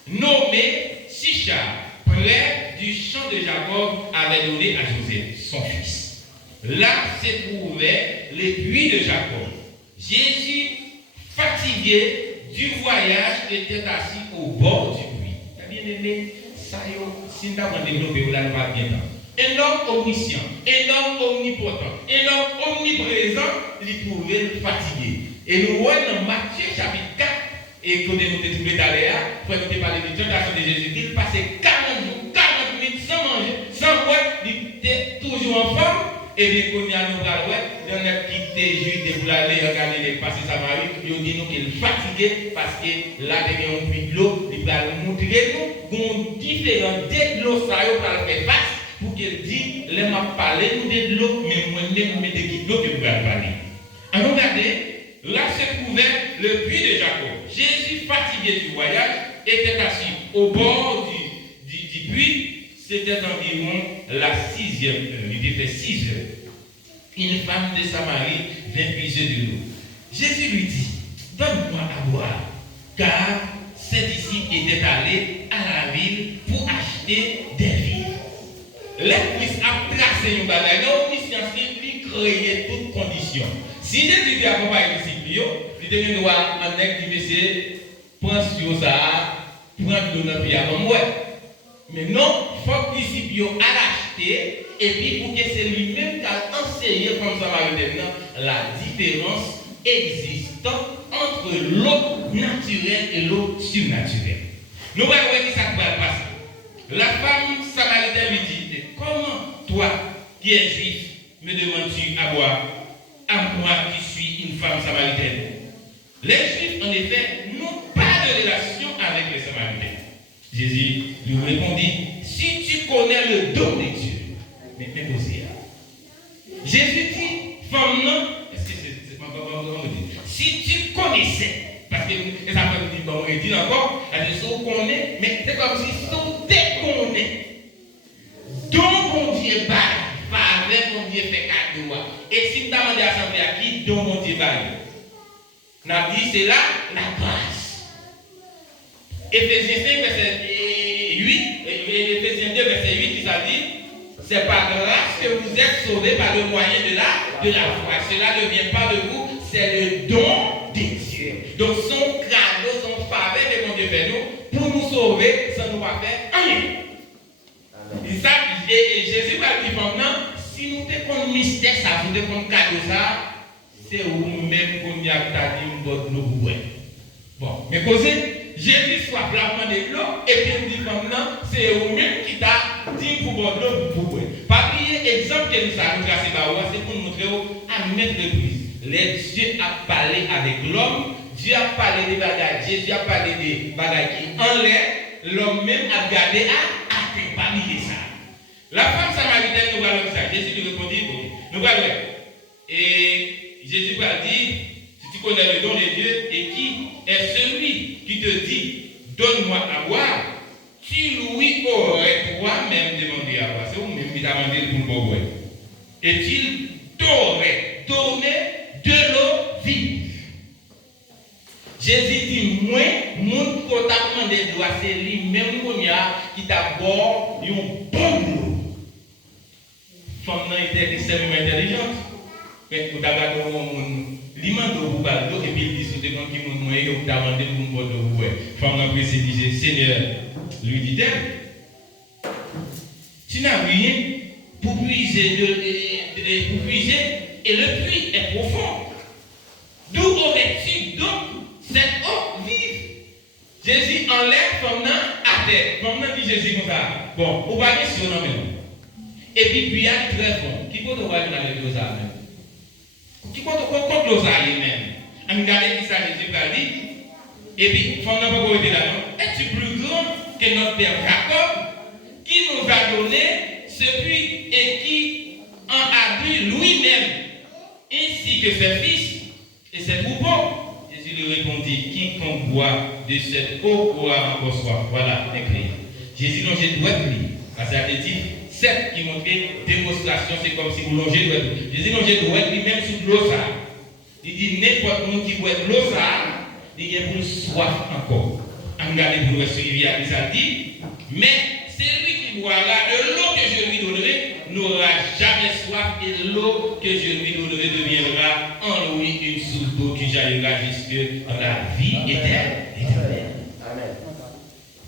nommée Sichar, près du champ de Jacob avait donné à Joseph, son fils. Là se trouvait le puits de Jacob. Jésus, fatigué du voyage, était assis au bord du puits. Bien aimé, ça y est, si nous avons développé, là, nous va bien temps. Un homme omniscient, un homme omnipotent, un homme omniprésent, il trouvait fatigué. Et nous voyons dans Matthieu chapitre 4, et quand nous avons trouvé d'ailleurs, quand nous avons parlé de tentation de Jésus, il passait 40 jours, 40 minutes sans manger, sans boire, il était toujours en forme. Et bien, quand nous avons dans notre quitté Judée pour aller en Galilée, passer Samarie, il dit nous qu'il est fatigué parce que là, il y a un puits de l'eau, il va nous montrer nous, qu'on différent de l'eau, ça y est, pour faire face, pour qu'il dise, les m'a parlé de l'eau, mais moi-même, mais de l'eau que vous allez parler. Alors, regardez, là se trouvait le puits de Jacob. Jésus, fatigué du voyage, était assis au bord du puits. C'était environ la 6e heure. Il était 6 heures. Une femme de Samarie vint puiser de l'eau. Jésus lui dit, donne-moi à boire, car ses disciples étaient allés à la ville pour acheter des vivres. Les Christ a tracé une bagaille. Non, Christian, lui créer toutes conditions. Si Jésus dit accompagner les disciples, il devait nous en être qui veut prendre sur ça, prendre de notre vie avant moi. Mais non, il faut que les disciples acheté et puis pour que c'est lui-même qui a enseigné comme Samaritain la différence existante entre l'eau naturelle et l'eau surnaturelle. Nous voyons que ça va passer. La femme samaritaine lui dit, comment toi qui es juif me demandes-tu à boire à moi qui suis une femme samaritaine? Les juifs en effet n'ont pas de relation avec les samaritains. Jésus lui répondit, si tu connais le don de Dieu, mais posez. Jésus dit, femme non, est-ce que c'est pas dire? Si tu connaissais, parce que les affaires nous disent, bon, on dit encore, si on connaît, mais c'est comme si on déconnait. Donc, bon Dieu baille, pas avec bon Dieu fait cadeau. Et si tu as demandé à l'Assemblée à qui, donc bon Dieu baille. On a dit, c'est là la grâce. Éphésiens 5, verset 8, Éphésiens 2, verset 8, il a dit, c'est par grâce que vous êtes sauvés par le moyen de la foi. Cela ne vient pas de vous, c'est le don de Dieu. Donc son cadeau, son faveur que mon Dieu fait nous, pour nous sauver, ça ne nous va faire rien. Et Jésus va dire maintenant, si nous te mystère ça, nous te cadeau ça, c'est vous-même qu'on y a dit nos bouets. Bon, mais causez, Jésus soit blanc de l'eau, et puis il dit maintenant, c'est vous-même qui t'a dit pour votre l'eau, pour bouer. Par exemple que nous avons tracé, c'est pour nous montrer à mettre le prise. Dieu a parlé avec l'homme, Dieu a parlé des bagages, Jésus a parlé des bagages qui en l'air, l'homme même a gardé à terre, pas lié ça. La femme samaritaine nous voit ça. Jésus lui répondit, nous voyons. Et Jésus va dire, si tu connais le don de Dieu, et qui est celui qui te dit, donne-moi à boire, tu lui aurais toi-même demandé à boire. C'est vous-même qui t'a demandé pour boire. Et il t'aurait donné de l'eau vive. Jésus dit, moi, mon qu'on t'a demandé de boire, c'est lui-même qui t'a boire une bonne eau. Femme était extrêmement intelligente. Mais vous avez dit, l'immense de vous parle et puis il dit, c'est quand qui m'ont noyé, vous avez demandé pour me boire. Femme n'a pris, dit, Seigneur, lui dit-elle, tu n'as rien pour puiser, et le puits est profond. D'où aurais-tu donc cette eau vive? Jésus enlève femme à terre. Femme dit Jésus comme ça. Bon, on va dire sur nous même. Et puis, il y a très bon. Qui peut nous voir dans les deux âmes? Qui peut nous voir dans les âmes même? On regarde qui ça Jésus a dit. Et puis, femme n'a pas été là, non? Es-tu plus grand que notre père Jacob, qui nous a donné ce puits et qui en a bu lui-même, ainsi que ses fils et ses troupeaux? Jésus lui répondit, quiconque boit de cette eau aura encore soif. Voilà, écrit. Jésus non, j'ai doit lui. Parce que ça veut dire, certes, qui montrait démonstration, c'est comme si vous longez doit lui. Jésus non, j'ai doit lui même sous l'eau ça. Il dit, n'importe qui boit de l'eau ça, il y a pour soif encore. En regardant pour le rivière, il a dit, mais celui qui boira de l'eau que je lui donnerai n'aura jamais soif, et l'eau que je lui donnerai deviendra en lui une source d'eau qui jaillira jusque dans la vie éternelle. Amen.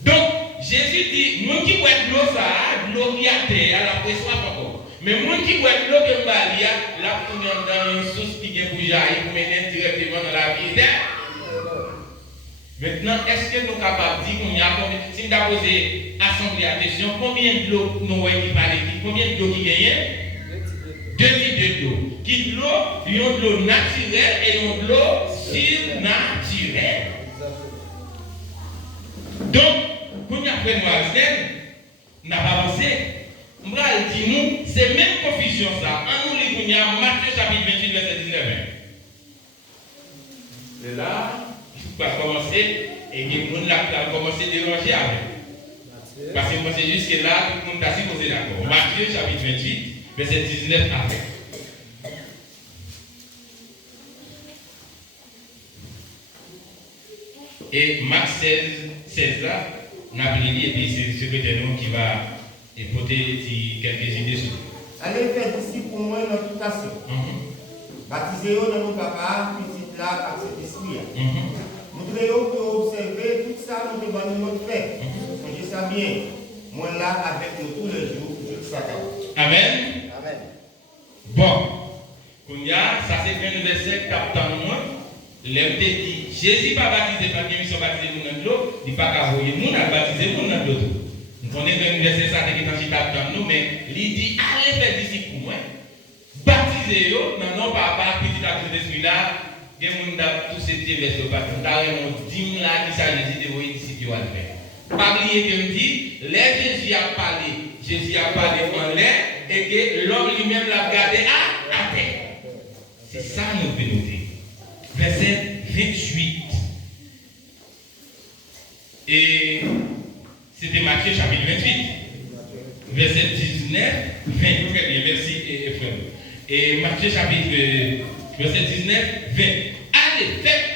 Donc, Jésus dit, moi qui boit de l'eau, ça, l'eau qui a terre, elle a pris soif encore. Mais moi qui boit de l'eau que je bois, là, on est dans une source qui est pour jaillir, pour mener directement dans la vie éternelle. Maintenant, est-ce que nous sommes capables de dire qu'on y a combien? Si nous avons posé assemblée à question, combien de l'eau nous voyons qui parle, combien de l'eau qui gagne? 2 types d'eau. Qui de l'eau? Il y a de l'eau naturelle et il y a de l'eau surnaturelle. Donc, quand nous avons nous n'a pas avancé. On va dire nous, c'est même confusion ça. En nous lisons Matthieu chapitre 28, verset 19. Et là, il va commencer et les gens là commencer à déranger avec. Parce que moi c'est jusque là, tout le monde a supposé d'accord. Matthieu chapitre 28, verset 19 après. Et Marc 16 là, on a prié et puis c'est le secrétaire qui va porter quelques idées sur. Allez faire disciples pour moi dans toute nation. Baptisez-vous dans nos papas, petit là, avec cet esprit. Nous devons observer tout ça, nous devons nous faire. Songez ça bien. Moi là, avec nous tous les jours, jusqu'à quand. Amen. Amen. Bon. Ça c'est bien le verset qui tape dans moi. L'MT dit Jésus pas baptisé par qui ils sont baptisés dans l'eau, il pas qu'à voyer moun à baptiser moun dans l'eau. Nous connaissons bien le verset ça qui est dans tape nous, mais il dit allez faire disciples pour moi. Baptisez yo, non papa petit acte d'esprit là, il y a moun dans tous ces petits versets baptisés. Nous dit là qui ça Jésus de voyer disciples à faire. Pas oublier que me dit, Jésus a parlé en l'air et que l'homme lui-même l'a gardé à terre. C'est ça nous devons noter. Verset 28. Et c'était Matthieu chapitre 28. Verset 19, 20. Très bien, merci frère. Et Matthieu chapitre verset 19, 20. Allez, faites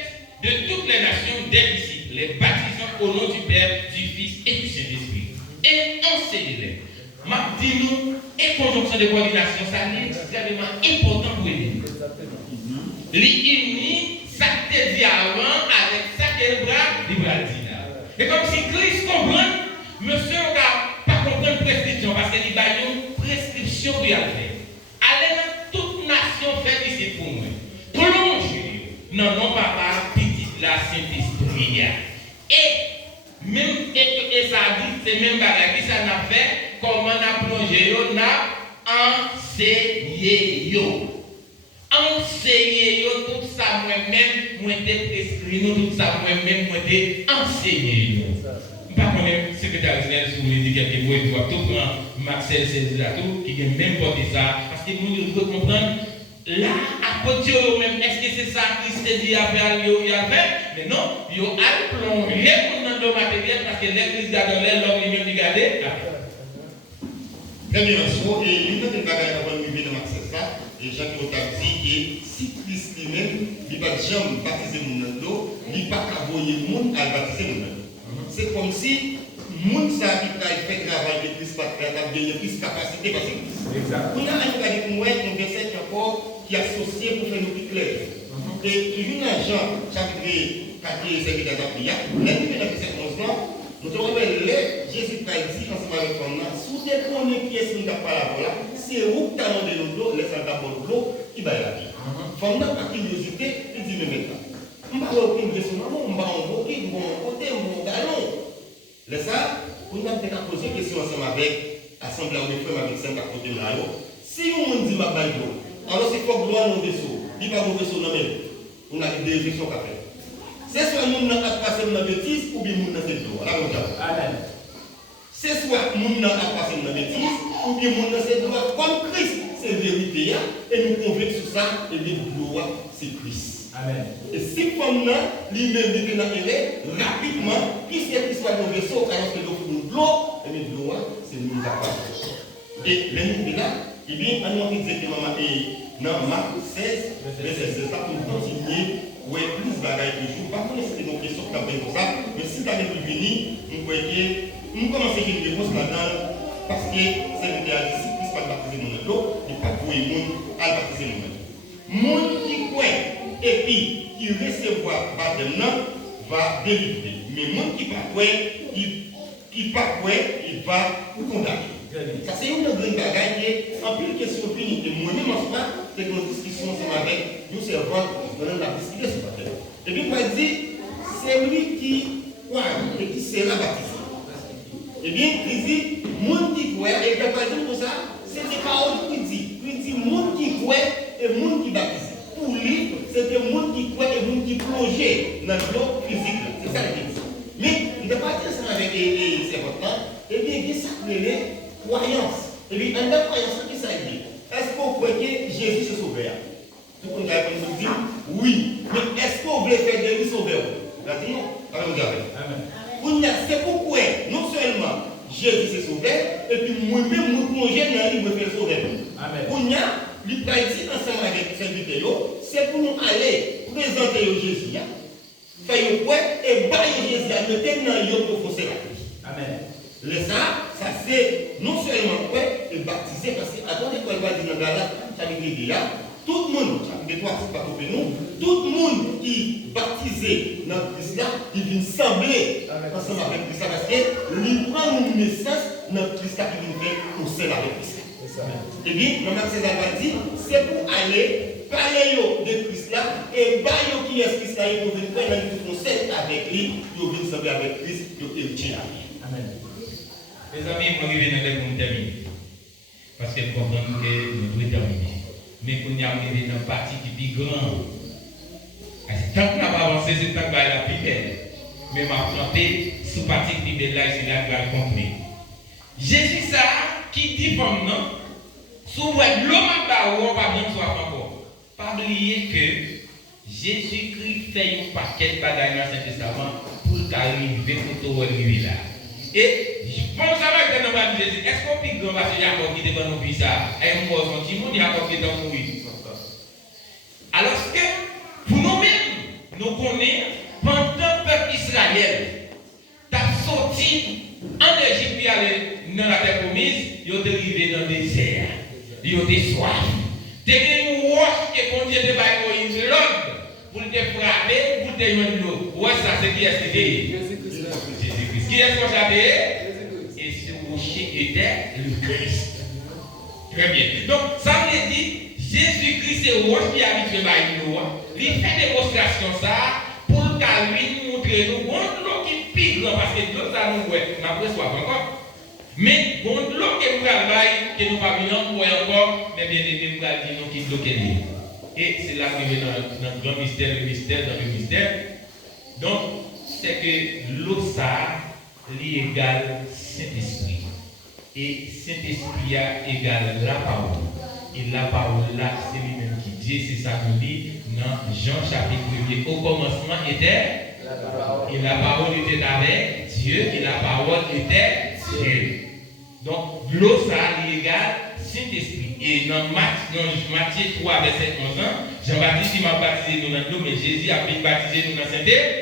de toutes les nations des disciples, les baptisant au nom du Père, du Fils et du Saint-Esprit. Et enseignez-les. Dis-nous, et conjonction de coordination, ça est extrêmement important pour nous. L'unit, ça te dit avant, avec ça qu'elle bras, il va dire. Et comme si Christ comprend, monsieur n'a pas comprendre prescription, parce qu'il y a une prescription pour y aller. Allez dans toute nation faire ici pour moi. Plongez. Non, papa, petit, la Saint-Esprit. Et même, et ça dit, c'est même bagage qui ça n'a fait, comment on a plongé, on a enseigné. Enseigner tout ça moi-même, moi t'ai prescrit tout ça moi-même, moi t'ai enseigné. Pas qu'on est secrétaire général, si vous voulez dire quelques mots, il doit tout prendre Maxel Césato, qui a même porté ça, parce que nous devons comprendre, là, à côté de même, est-ce que c'est ça Christ a dit à faire, il a fait? Mais non, il a plongé dans le matériel, parce que l'église garde l'homme lui-même de garder. Très bien, et une autre bagaille avant de vivre dans Maxel ça, et Jean-Claude a dit que si Christ lui-même, il ne va jamais baptiser mon nom, il ne va pas envoyer le monde à baptiser mon nom. C'est comme si le monde qui a fait travail de Christ a gagné plus de capacité parce que Christ. On a un cas de verset qui est associé pour faire nous plus clair. Et toujours dans Jean, chapitre 4, c'est dans la prière, l'année de verset 11 ans, nous avons Jésus Christ dit ensemble avec son nom, sous des premiers pièces qui n'ont pas la voix, c'est où tu as demandé l'eau, laisse d'abord l'eau, qui va y aller. Pendant la curiosité, il dit mais maintenant, on va aucune question, on va en côté, on va en côté, on va galon. Laisse ça, on a peut-être posé une question ensemble avec l'Assemblée de frères avec 5 à côté de là. Si on dit ma baille, alors c'est quoi gloire nos vaisseaux, il va nos vaisseaux non même, on a des questions à faire. C'est soit nous n'avons pas passé dans la bêtise ou bien nous n'avons pas fait de droit. C'est soit nous n'avons pas passé dans la bêtise ou bien nous n'avons fait de droit. Comme Christ, c'est vérité, et nous convaincons sur ça, et bien gloire, c'est Christ. Amen. Et si comme nous, lui-même, il est dans l'erreur, rapidement, puisque Christ soit dans le vaisseau, alors que nous gloire, et bien gloire, c'est nous capable. Et l'ennemi est là, et bien, on a dit exactement, dans Marc 16, verset 16, ça pour continuer. Oui, plus de bagaille toujours. Par contre, c'était une question qui a fait comme ça. Mais si tu as plus fini, nous commençons à faire une réponse là-dedans. Parce que c'est le cas ici, plus pas baptiser mon eau, et pas pour les gens à baptiser mon eau. Monde qui croit et puis qui recevra baptême va délivrer. Mais monde qui pas croit, qui pas croit, il va condamner. Ça c'est une grande bagaille qui est en plus question finie. Et moi-même en ce moment, c'est que nos discussions sont avec nous servants. La discuter sur baptême. Et puis, il dit, c'est lui qui croit et qui sera baptisé. Eh bien, il dit, monde qui croit, et il n'a pas dit pour ça, c'est des paroles qu'il dit. Il dit, monde qui croit et monde qui baptise. Pour lui, c'est des monde qui croit et monde qui plongeait dans l'eau physique. C'est ça qu'il dit. Mais, il n'a pas dit ça avec les servants. Eh bien, il dit ça pour les croyances. Et puis, en la croyance, qu'est-ce que ça dit? Est-ce qu'on croit que Jésus se sauvera? Tout le monde a dit oui, mais est-ce qu'on veut faire de lui sauver? Il a dit non. Amen. C'est pourquoi, non seulement Jésus s'est sauvé, et puis moi-même, nous plongeons dans lui, me faire sauver. Amen. Il a dit ensemble avec ses serviteurs, c'est pour nous aller présenter Jésus. fait quoi et bah Jésus a mettre dans yo pour foncer la vie. Amen. Ça c'est non seulement quoi et baptisé parce que attendez quoi il va dire dans Galates chapitre 2 là, tout le monde, chapitre 3 c'est pas pour nous, tout le monde qui baptisé dans Christ là, il vient sembler ensemble avec Christ parce que il prend une naissance dans Christ qui vient faire pour celle avec Christ. Et bien, le Max César va dire, c'est pour aller parler de Christ là, et bah yo qui est Christ là, il faut venir faire un conseil avec lui, il faut venir sembler avec Christ, il faut hériter la vie. Amen. Mes amis, je vais arriver dans terminer. Parce que nous comprenons que nous devons terminer. Mais qu'on y arrive dans une partie qui est plus grande. Tant qu'on n'a pas avancé, c'est tant qu'on va la plus belle. Mais ma planté, sous partie qui est belle là, c'est là que va le conclure. Jésus, ça, qui dit comme non, sous l'homme à on va bien soif encore. Pas oublier que Jésus-Christ fait un paquet de bagages dans l'Ancien Testament pour arriver pour arriver là. Et je pense que ça va être dans Jésus. Est-ce qu'on peut grand parce que Jacob qui devant nous ça et moi son petit monde Jacob qui est dans mourir. Alors que pour nous-mêmes, nous connaissons pendant le peuple Israël t'a sorti en Égypte et aller dans la terre promise, ils sont arrivés dans le désert. Ils ont des soif. Ils ont une roche et qu'on dit de Moïse l'homme pour te frapper, pour te donner de l'eau. Ouais, ça c'est qui est-ce qui est? Jésus-Christ. Qui est-ce qu'on savait? Et ce rocher était le Christ. Très bien. Donc, ça veut dire, Jésus-Christ c'est le roche qui habite le bail. Il fait des démonstrations ça pour lui montrer nous l'eau qui pique parce que l'eau ça nous voit. On a soif encore. Mais bon, l'eau que nous avons, que nous avons encore, mais bien aimé, nous avons dit nous qui l'eau qu'elle est. Et c'est là que nous dans le grand mystère, dans le mystère. Donc, c'est que l'eau ça, égale Saint-Esprit. Et Saint-Esprit égale la parole. Et la parole là, c'est lui-même qui dit, c'est ça que dit dans Jean chapitre 1. Au commencement était la parole. Et la parole était avec Dieu, et la parole était Dieu. Donc, l'eau ça, égale Saint-Esprit. Et dans Matthieu 3, verset 11, Jean-Baptiste m'a baptisé nous dans l'eau, mais Jésus a pu baptiser nous dans Saint-Esprit.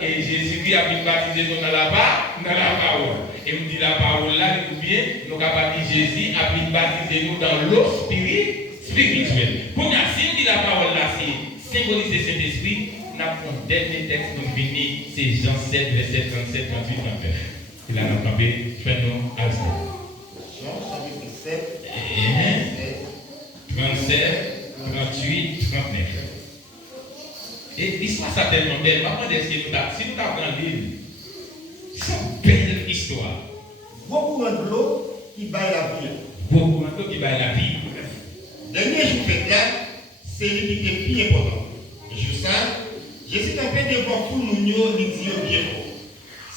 Et Jésus-Christ a pu baptiser nous dans la parole. Et nous dit la parole là, nous bien, nous capables de Jésus a pu baptiser nous dans l'eau spirituelle. Pour nous, si nous dit la parole là, c'est symboliser Saint-Esprit, nous avons un dernier texte pour venir, c'est Jean 7, verset 37, 38, 39. Il a entendu, fais-nous à ça. Jean chapitre 7, 37, 38, 39. Et l'histoire, ça tellement belle. Maman, si nous avons l'île, c'est une belle histoire. beaucoup de l'eau qui baille la vie. Beaucoup de l'eau qui baille la vie. Dernier jour fait là, c'est lui qui est plus important. Je sais, Jésus n'a pas devant tout nous, il dit bien fort.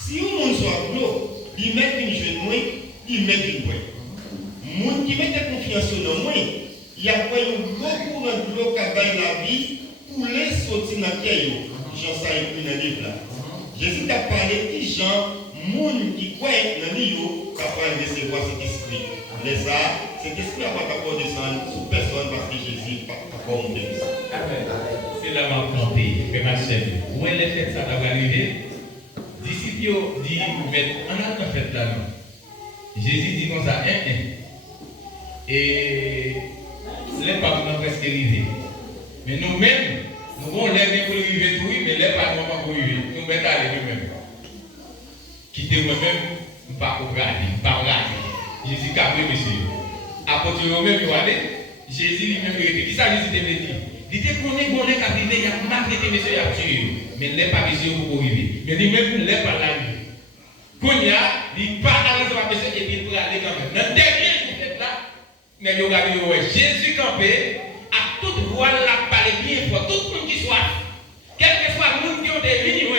Si on soit l'eau, il met une jeune moins, il met une moins. Moun qui met confiance dans moi, il y a pas beaucoup de l'eau qui baille la vie pour les sortir dans le caillou. Jean ça écrit dans le livre là. Jésus a parlé de gens, moun qui croient dans le livre, capable de recevoir cet esprit. Les arts, cet esprit n'a pas capable de descendre sur personne parce que Jésus n'a pas capable de descendre. C'est la marquante, que ma chère. Où est le fait ça d'avoir arrivé? Disciples dit, mais on a pas fait là, non. Jésus dit comme ça, Et les papes n'ont presque arrivé. Mais nous-mêmes, nous avons l'air pour arriver tout, mais les papes n'ont pas pour arriver. Nous mettons aller nous-mêmes. Quitter moi-même, je ne pas regarder. Jésus a pris monsieur. À côté de nous-mêmes, il aller. Jésus lui-même était. Qui ça Jésus t'avait dit? Il était qu'on est bon, il a arrivé, il a maltraité monsieur, il a tué. Mais les papes monsieur pour arriver. Mais lui-même, les papes là. Qu'on y a, il part à la monsieur et puis il peut aller quand même. Dans le dernier jour, là, mais vous regardez, Jésus campé, à toute voix là, parler bien fort, tout le monde qui soit, quel que soit le monde qui ont des vignes,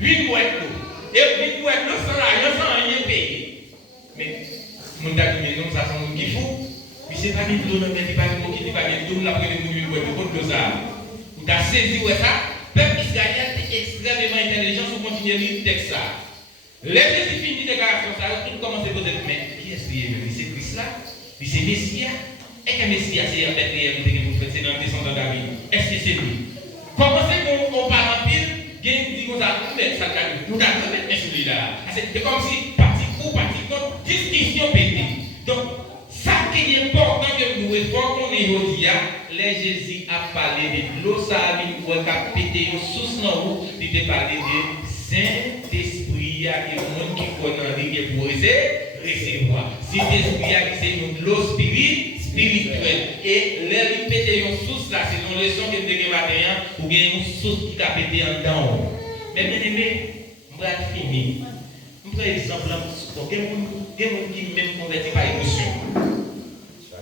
une boîte d'eau. Et une boîte d'eau sans rien payer. Mais, mon ami, mais non, ça, c'est un monde qui fout. Mais c'est pas une l'eau, mais c'est pas une qui n'est pas une l'eau, après les mouilles, une boîte de ça. Vous avez saisi ça, peuple Israël est extrêmement intelligent, vous continuez à lire le texte ça. Les Jésus finit déclaration, ça, tout commence à poser, mais qui est-ce qui est? C'est Christ là? C'est Messia. Est-ce que Messia c'est en Bethléem, c'est dans le descendant de David? Est-ce que c'est lui? Comment c'est qu'on parle en pile? Gen dit comme ça, mais ça nous avons mettre sur lui là. C'est comme si parti pour parti contre discussion pété. Donc ça qui est important que nous réformons aujourd'hui, les Jésus a parlé de l'eau ça a pété une source dans où il a parlé de Saint-Esprit, il y a des gens qui connaissent qui pour recevoir. Saint-Esprit c'est une l'eau spirituelle. Et les pété une source là, c'est une leçon que nous avons matin, ou bien une source qui a pété en dedans. Mais bien aimé, on va finir. Par exemple, il y a des gens qui même convertis par émotion.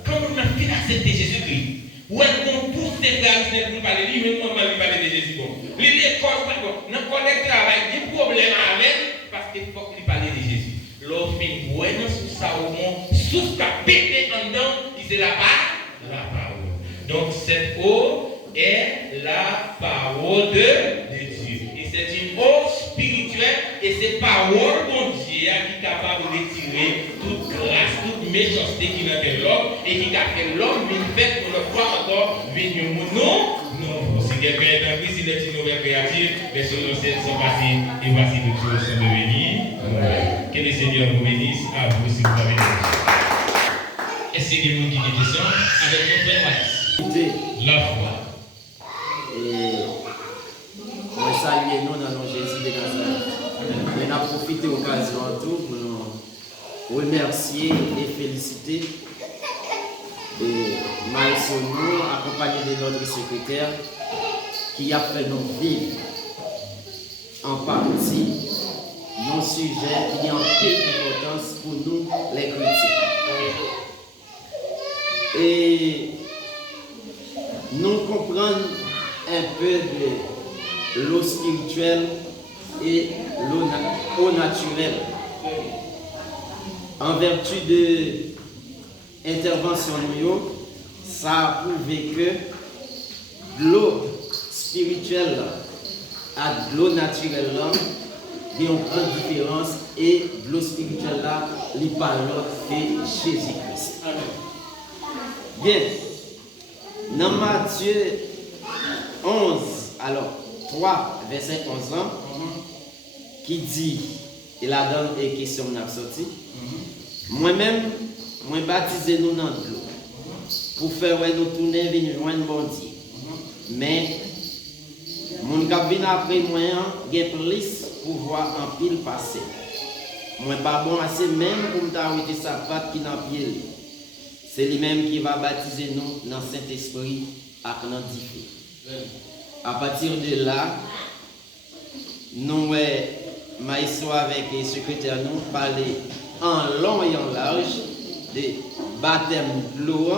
Quand on a fini d'accepter Jésus-Christ, ou on pousse ses frères pour parler de lui, même moi, je parler de Jésus. L'école, dans le collègue travail, il y a des problèmes avec parce qu'il faut qu'il parle de Jésus. L'homme fait une sous ça au moins, sous ça pété en dedans, qui c'est la parole. Donc cette eau est la parole de Dieu. Et c'est une eau spirituelle et c'est parole de Dieu qui est capable de retirer toute grâce, toute méchanceté qui est dans l'homme et qui a fait l'homme une fête pour le croire encore venir non. Si quelqu'un est en Christ, il est une nouvelle créature, les choses sont passées et voici de tout sont devenues. Que le Seigneur vous bénisse à vous si vous avez des questions. Est-ce qu'il y a des gens qui ont des questions avec mon frère Max? La foi. Et moi saluer nous dans nos Jésus de Nazareth. On a profité de l'occasion pour nous remercier et féliciter. Et Maïsonou, accompagné de notre secrétaire, qui a fait nous vivre en partie un sujet qui est en pile d'importance pour nous, les chrétiens. Et nous comprenons un peu de l'eau spirituelle et l'eau naturelle. En vertu de l'intervention, ça a prouvé que l'eau spirituelle et l'eau naturelle, il y a une grande différence et l'eau spirituelle, il n'y a pas l'autre que Jésus-Christ. Bien, dans Matthieu 11, alors 3, verset 11 ans, qui dit, et la donne est question de sorti, moi-même, moi baptisé nous dans l'eau, pour faire nous tourner vers nous bon Dieu. Mais, mon cap vient après moi, il y a plus pour voir en pile passer. Moi pas bon assez même pour m'arrêter sa patte qui n'a pied. C'est lui-même qui va baptiser nous dans Saint-Esprit avec l'antifé. À partir de là, nous, Maïso avec le secrétaire, nous parler en long et en large de baptême de l'eau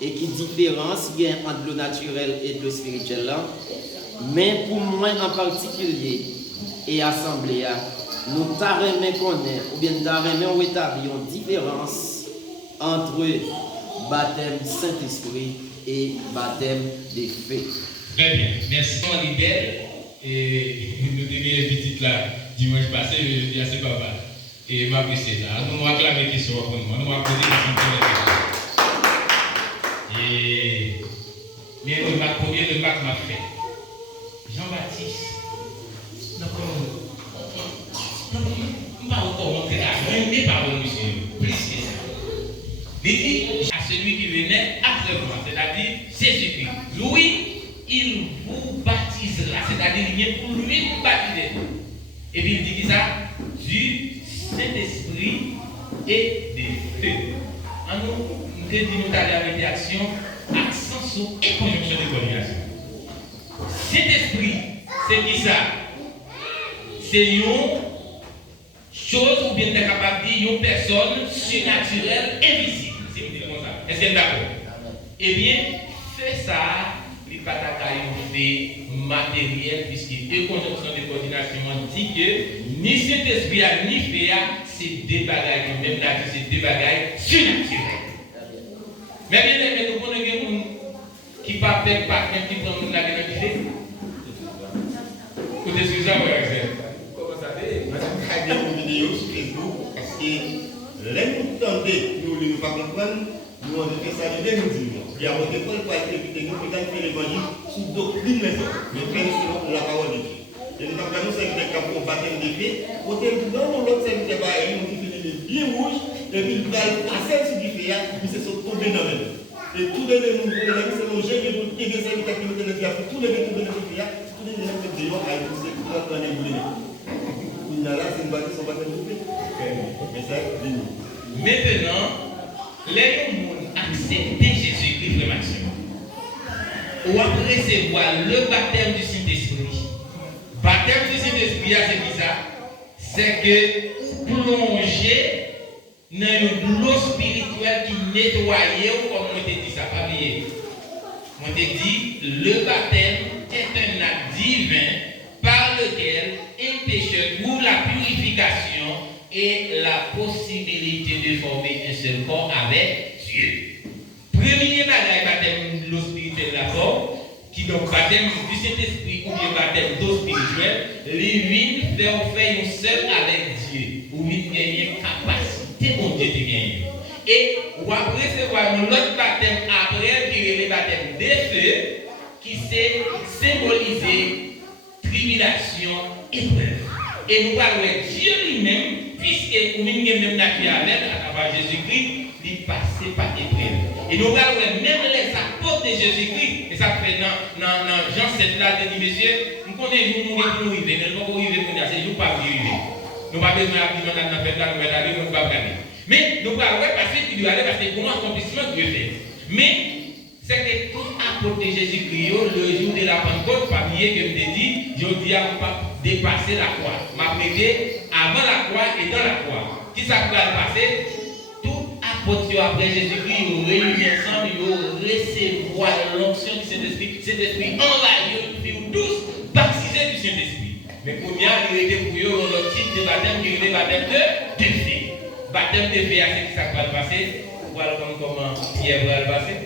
et qui différence il y a entre l'eau naturelle et l'eau spirituelle. Mais pour moi en particulier et assemblée, nous t'arrêtons connaître ou bien t'arrêtons établir une différence entre baptême Saint-Esprit et baptême des feux. Très bien, merci. On est belle et nous avons une petite là dimanche passé, je dis à ce papa. Et ma précise là, nous avons acclamé des questions pour nous, nous avons posé des questions. Et mais combien de bac m'a fait Jean-Baptiste, non, on va encore montrer là, mais pas bon monsieur, plus que ça. Il dit à celui qui venait après moi, c'est-à-dire Jésus-Christ. Lui, il vous baptisera, c'est-à-dire il vient pour lui vous baptiser. Et puis il dit que ça, du Saint-Esprit et des feux. En nous dit nous d'aller avec des actions, accent sur et conjonction de coordination. Saint-Esprit, c'est qui ça? C'est une chose ou bien capable de dire une personne surnaturelle, invisible. Si vous dites comme ça. Est-ce que vous êtes d'accord? Eh bien, fais ça, il va fait matériel, puisque les conjonctions de coordination dit que ni Saint-Esprit ni fait, c'est des bagailles, même là, c'est des bagailles surnaturelles. Mais bien aimé, nous connaissons des gens qui ne parlent pas, qui prennent la vie. Vous êtes ça, par exemple? Comment ça fait? Je vais une vidéo sur Facebook parce que les gens qui nous ne pas comprendre, nous avons fait ça de 2010. Il y a des fois, il faut éviter nous, peut-être faire l'évangile sous doctrine, mais selon la parole de Dieu. Et nous avons serviteur qui a baptême de feu. Côté dans l'autre serviteur, il a bien rouge, et puis il va passer sur du feu, il se sont tombés dans le. Et tous les gens qui sont logés, et les serviteurs qui nous donnent tous les gens qui nous donnent, tous les gens qui nous donnent, à nous, c'est pour qu'on ait boulé. Il y a là, c'est une bâtisse, on va te couper. Mais ça, c'est nous. Maintenant, les gens acceptent Jésus-Christ le maximum. Ou après recevoir le baptême du Saint-Esprit. Baptême du Saint-Esprit, c'est qui ça? C'est que plonger dans une eau spirituelle qui nettoie, comme on te dit ça, pas oublier. On te dit, le baptême est un acte divin par lequel un pécheur trouve la purification et la possibilité de former un seul corps avec Dieu. Premier baptême de l'eau spirituelle, la forme, qui donc baptême du Saint-Esprit ou bien baptême d'eau spirituelle, les huit faire un seul avec Dieu, ou huit gagner capacité pour Dieu de gagner. Et ou après recevoir un autre baptême après qui est le baptême des feux, qui s'est symbolisé tribulation, épreuve. Et nous parlons de Dieu lui-même, puisque nous même naquit avec à travers Jésus-Christ, il passait par épreuve. Et nous parlons même les apôtres de Jésus-Christ, et ça fait dans Jean 7 là, de dire, monsieur, nous connaissons nous pour arriver, nous ne pouvons pas arriver pour nous, c'est juste pas arriver. Nous n'avons pas besoin d'arriver dans la fête là, nous ne pouvons pas regarder. Mais nous parlons parce qu'il doit aller, parce que comment accomplissement Dieu fait. Mais c'est que tout apôtre de Jésus-Christ, le jour de la Pentecôte, familier que je te dis, je dis à ne pas dépasser la croix. M'a prêté avant la croix et dans la croix. Qui ça va passer? Tout apôtre après Jésus-Christ, ils réunis ensemble, ils recevoir l'onction du Saint-Esprit. Saint-Esprit envahit, ils tous baptisés du Saint-Esprit. Mais pour bien, il était pour eux, le type de baptême qui est le baptême de feu. Baptême de feu, c'est qui ça va passer? Voilà comment Pierre va le passer.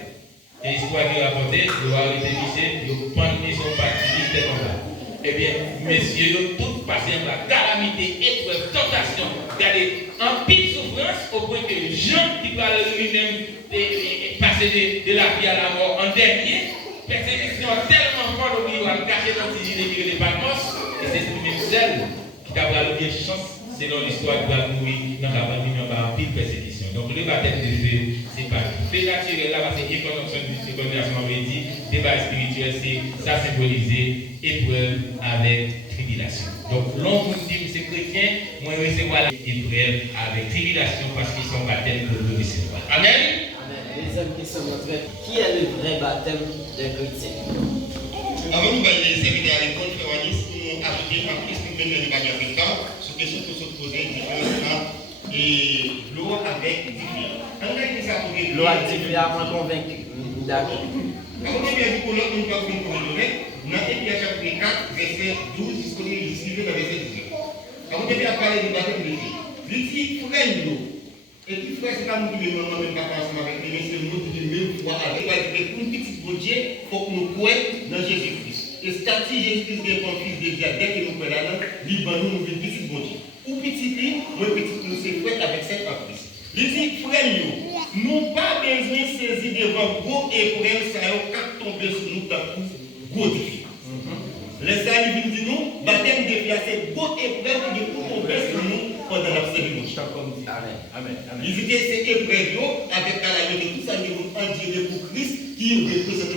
Et l'histoire qui est rapportée, il va arrêter Michel, il va prendre son parti, il est comme là. Eh bien, messieurs, ils ont tous passé en la calamité, épreuve, tentation, regardez, en pire souffrance, au point que Jean, qui parle lui-même, est passé de la vie à la mort en dernier, persécution tellement forte, il va cacher dans ses idées qui ne pas mort, et c'est lui-même seul qui a bien chance, selon l'histoire, qui va mourir dans la famille, dans pile persécution. Donc, le baptême de feu, c'est pas fait naturel là, parce que l'économie du connaissement dit, débat spirituel, c'est ça symbolisé épreuve avec tribulation. Donc, l'on vous dit, c'est chrétien, moi, recevoir l'épreuve avec tribulation parce qu'ils sont baptêmes pour le recevoir. Amen. Deuxième question, qui est le vrai baptême d'un chrétien? Avant nous aller servir à l'école, frère Wanis, nous ajouter en plus pour venir le bagage avec temps, sur question que se poser différents et l'eau avec différents. L'eau a différemment convaincu. D'accord. Avant de bien dire pour l'autre, nous avons une corrélée. Dans Éphésiens chapitre 4, verset 12 jusqu'au verset 19. Avant de bien parler du baptême de feu, il dit frère l'eau. Et puis frère, c'est pas nous qui le même pas ensemble avec lui, mais c'est nous qui le même foi avec. Pour une petite beauté, il faut que nous croyons dans Jésus-Christ. Et si Jésus-Christ est un fils de Dieu, dès que nous croyons là, nous une petite beauté. Ou petit, moi petit, nous sommes frères avec cette en Christ. Il dit, frère, nous pas besoin de saisir devant gros épreuves, ça a tombé sur nous dans gros défi. Les amis disent nous, baptême de feu, c'est gros épreuve qui peut tomber sur nous pendant la cérémonie. Amen. Il dit que ces épreuves, avec la calamité, tout ça, nous endurons pour Christ, qui représente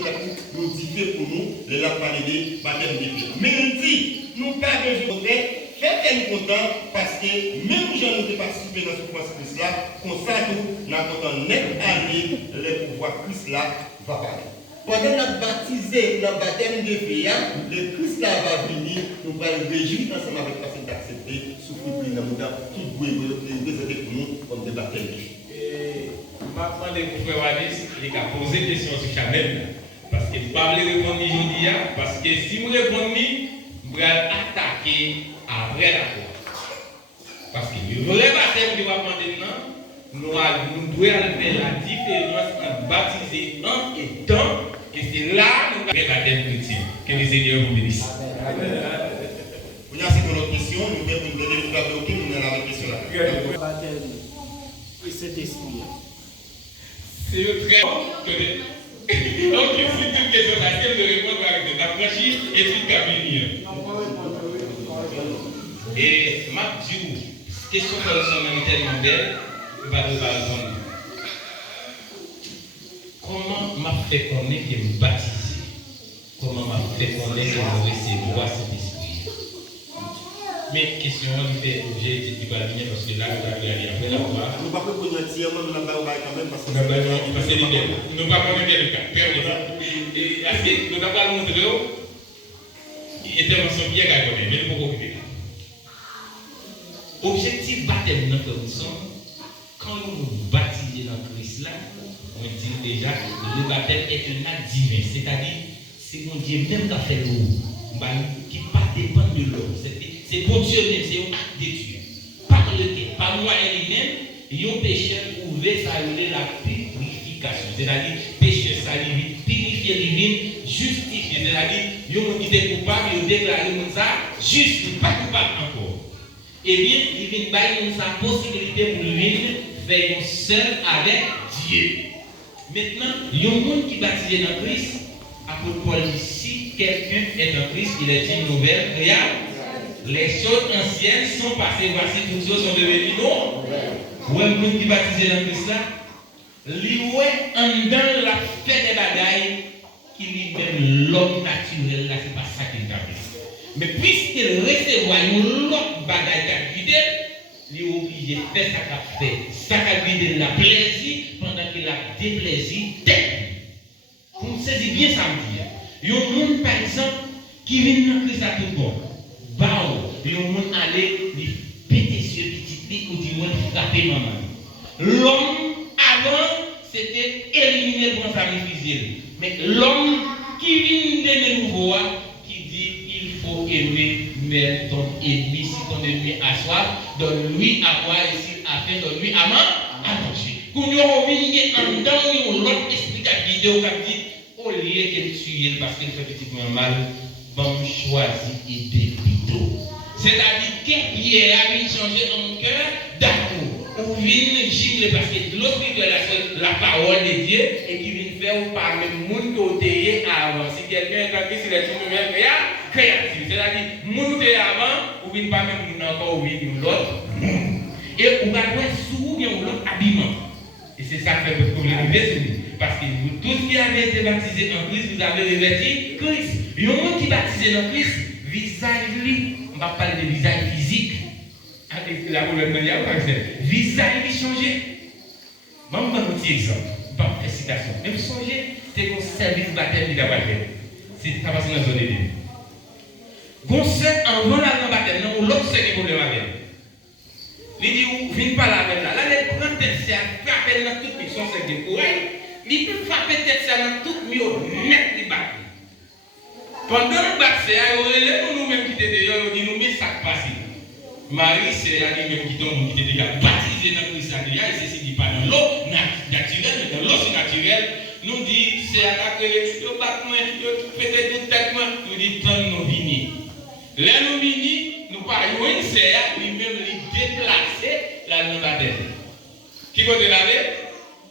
nous dit pour nous, la parler de baptême de feu. Mais il dit, nous pas besoin de faites-nous content parce que même si nous avons participé dans ce point Christ là, comme ça nous avons net année le pouvoir Christ là va parler. Pendant notre baptisé, notre baptême de feu, le Christ là va venir, nous allons réjouir ensemble avec la personne d'accepter, souffrir pour nous, tout le présenter pour nous comme des baptêmes de feu. Maintenant, les frères Wanis, il a posé des questions sur Chanel. Parce que je ne peux pas répondre aujourd'hui, parce que si vous répondez, vous allez attaquer après la croix. Parce que le vrai baptême qui va prendre maintenant, nous devons faire la différence entre baptiser un et dans, et c'est là nous avons le baptême chrétien. Que le Seigneur vous bénisse. Vous avez une autre question, nous devons vous donner le bloquer, nous avons la question là. Le baptême et cet esprit. C'est très bon. Donc, si tu as une question, ça de répondre avec de la franchise et tu as venir. Et m'a dit, question que nous tellement belle, je ne vais pas répondre. Comment m'a fait connaître que me baptisé? Comment m'a fait connaître que je recevoir cet esprit? Mais question, il fait objet du bâtiment parce que là, nous avons aller après la voix. Nous ne pouvons pas connaître même la baille quand même parce que c'est l'idée. Nous ne pouvons pas connaître le cas. Est-ce que nous n'avons pas montré intervention bien qu'à connaître, mais nous ne pouvons pas occuper. Objectif baptême dans notre ensemble, quand nous nous baptisons dans Christ là, on dit déjà le baptême est un acte divin, c'est-à-dire c'est mon Dieu même qui a fait l'eau, qui ne dépend pas de l'eau. C'est pour Dieu même, c'est un acte de Dieu. Par lequel, par moi et lui-même, un pécheur pouvait s'arrêter la purification, c'est-à-dire pécheur s'arrive, purifier lui-même, justifier, c'est-à-dire un monde qui était coupable, il déclare ça, juste, pas coupable encore. Eh bien, il vient de sa possibilité pour lui faire un seul avec Dieu. Maintenant, il y a un monde qui est baptisé dans Christ. Apôtre Paul dit si quelqu'un est en Christ, il est une nouvelle création. Les choses anciennes sont passées, voici toutes choses sont devenues nouvelles. Ou un monde qui est baptisé dans Christ là, lui en dans la fait des bagailles qui lui-même l'homme naturel là, c'est pas ça qu'il a fait. Mais puisqu'il recevoir une autre bagaille qui a guidé, il est obligé de faire ça qu'a fait. Ça qu'a guidé la plaisir pendant qu'il a déplaisir tête. Vous saisissez bien ça me dit. Il y a un monde par exemple qui vient dans Christ à tout bon. Il y a un monde aller lui péter sur petit lit ou du moins frapper maman. L'homme avant c'était éliminer pour sa méfiser. Mais l'homme qui vient de nouveau qui dit il faut aimer même ton ennemi si ton ennemi a soif, donne-lui à boire et s'il a faim, donne-lui à manger. Quand nous avons en dedans l'autre explication qui dit au lieu qu'elle tue parce qu'elle fait petit peu mal, bon choisit et plutôt. C'est-à-dire que Pierre a changé en cœur d'amour. Ou vient gimler parce que l'autre est la parole de Dieu et qui vient faire ou par le monde côté avant. Si quelqu'un est en Christ, il est une nouvelle créative. C'est-à-dire, monde côté avant, ou vient pas même monde encore, ou vient l'autre. Et on va voir sous bien l'autre habillement. Et c'est ça qui fait le problème de parce que vous tous qui avez été baptisés en Christ, vous avez revêtu Christ. Il y a un monde qui est baptisé en Christ, visage lui, on va parler de visage physique. Avec la couleur de l'animal, par exemple. Visage lui changé. Je vais vous donner un petit exemple. Je vais faire citation. Même changer, c'est un service baptême qui doit faire. C'est ça passe dans la zone de Dieu. Gonçalves, avant la baptême, non, l'autre c'est un problème avec. Il dit, vous venez pas là avec là. Là, il prend tête, c'est un frappé dans toute mission, c'est des courriers. Il peut frapper tête, c'est dans toute mission, net les battre. Pendant le battre, c'est nous-mêmes qui étaient d'ailleurs, on dit, nous, mais ça passe. Marie, c'est elle-même qui tombe, qui était déjà baptisée dans Christ, et ceci dit pas dans l'eau naturelle, mais dans l'eau naturelle. Nous dit, c'est à la que le battement, le fait toute tête, nous dit, tant nous vini. Là, nous vini, nous parlons une serre, lui-même, lui déplacer la non baptisée. Qui côté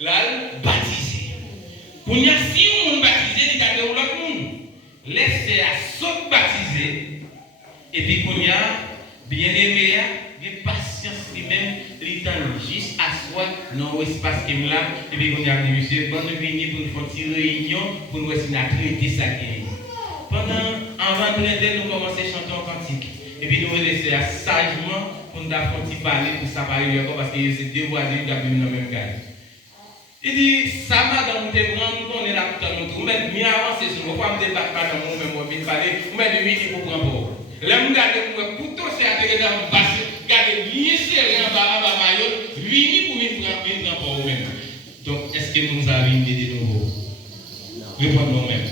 la baptisé. Pour y a si on baptisé, il y a l'autre monde. Laissez à saut baptisé, et puis qu'on y a bien-aimé, de patience lui-même, il est juste à soi dans l'espace qu'il là, et puis qu'on a dit, monsieur, quand nous venons pour faire une réunion, pour nous essayer de traiter ça. Pendant, avant de nous commençons à chanter en cantique, et puis nous laisser sagement pour nous faire un petit parler pour ça parler parce que c'est deux voisins qui ont dans le même cas. Il dit, ça m'a dans mon témoin, on est là pour nous mettre, mais avancer sur nous, pas me débattre dans mon même, on va parler, on met de midi pour prendre pour. Là, on regarde le couteau, c'est à terre dans le bassin, regardez bien serré en bas, maillot, vini pour venir prendre pour vous-même. Donc, est-ce que nous avons une idée de nouveau? Répondez nous-mêmes.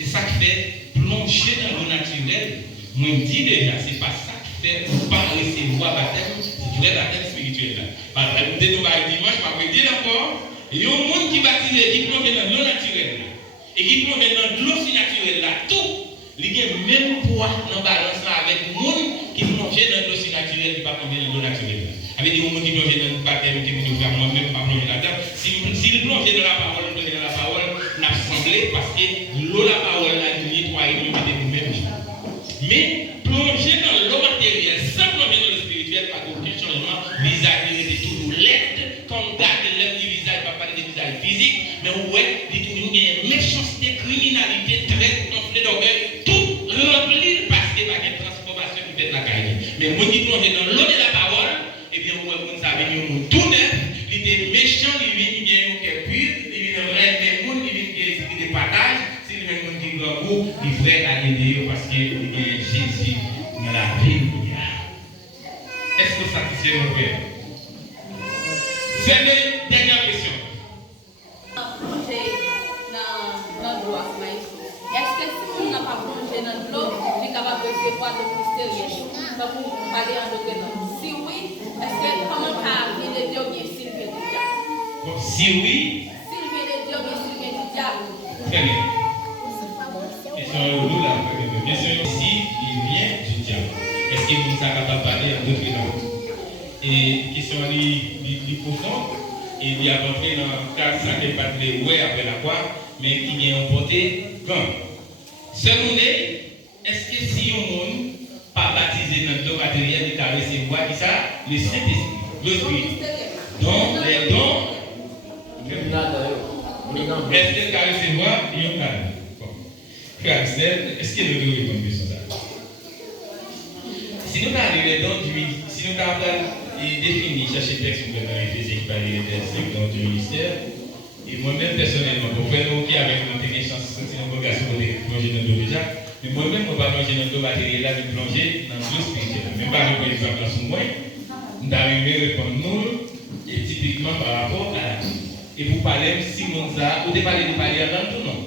Et ça qui fait plonger dans le naturel, moi je dis déjà, c'est pas ça qui fait pour pas recevoir baptême, c'est vrai baptême spirituel. Par exemple, nous allons dimanche, je vais dire encore, il y a un monde qui baptise, qui plonge dans l'eau naturelle, et qui plonge dans l'eau naturelle là, tout. Il y a même poids dans la balance avec le monde qui plonge dans l'eau naturelle qui va plonger dans l'eau naturelle. Avec des gens qui plongent dans le baptême, qui vont faire moi-même, pas plonger là-dedans. S'il plonge dans la parole, n'a semblé parce que l'eau, la parole, a nettoyé nous-mêmes. Mais plonger dans l'eau matérielle, sans plonger dans le spirituel, pas aucun changement. Visage était toujours laid, comme garde l'homme du visage, pas parler de visage physique, mais ouais, il y a toujours une méchanceté, criminalité, traite, gonflé d'orgueil, tout rempli parce qu'il y a une transformation qui fait la carrière. Mais mon qui plonge dans l'eau de la parole, eh bien, vous savez, il tout neuf, il était méchant, il vient un cœur pur, il vient un vrai monde, il vient un esprit de partage, c'est le même monde qui est grand goût, il est vrai à l'aider parce qu'il y a Jésus dans la vie. Est-ce que ça satisfait mon père? C'est la dernière question. Est-ce que si on n'a pas plongé dans l'eau, on est capable de recevoir de mystérieux? Donc, vous parlez en d'autres. Si oui, est-ce que comment ça vient de Dieu ou bien s'il vient du diable? Bon, si oui, S'il vient de Dieu ou bien s'il vient du diable? très bien. Question nous là, bien sûr, si il vient du diable, est-ce que vous êtes capable de parler en d'autres langues? Et question est profonde, et il y a rentré dans le cadre ça qui n'est pas de ouais après la croix, mais qui vient emporter quand? Selon est-ce que si un monde pas baptisé dans le don matériel, il a recevoir qui ça? Le Saint-Esprit, le Spirit. Donc, les dons, est-ce qu'il a recevoir? Il y a un frère Axel, est-ce qu'il y a une réponse à ça? Si nous avons les dons si nous avons défini, chercher le texte dans Éphésiens qui parle des dons du ministère, et moi-même personnellement, pour faire nous qui avec notre chance, c'est une vocation pour plonger dans le dos déjà, mais moi-même, on va plonger dans le dos matériel là, mais plonger dans le dos spirituel. Même pas par exemple, dans son moyen, nous arrivons à répondre nous, et typiquement par rapport à la vie. Et pour parler, si on a, vous parlez de parler en langue ou non?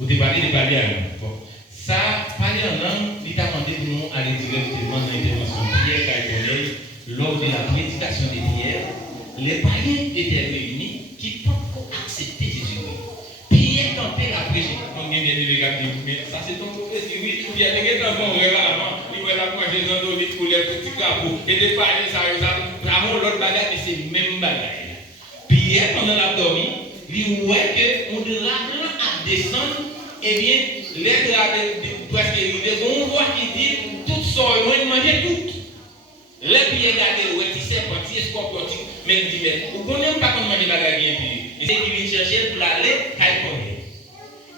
Vous parlez de parler en langue. Bon. Ça, parler en langue, il t'a demandé de nous aller directement dans l'intervention Pierre Caïbonnet, lors de la prédication des Pierre, les païens étaient réunis qui peuvent accepter Jésus-Christ. Pierre tentait la prêcher. On vient de regarder, mais ça c'est ton prophétie. Oui, Pierre était dans mon rêve avant, il voit la manger dans l'eau, il coulait petit capot, et de parler ça, avant l'autre bagarre, mais c'est même bagarre. Pierre, pendant la dormi, il voit qu'on de là à descendre, eh bien, les draps presque arrivés, on voit qu'il dit, tout ça, il mangeait tout. Les Pierre regardent, ouais, qui c'est parti, scorpion, mais il dit, mais vous connaissez pas comment manger la bagarre bien pire. Et c'est qu'il vient chercher pour aller Caïbonnet.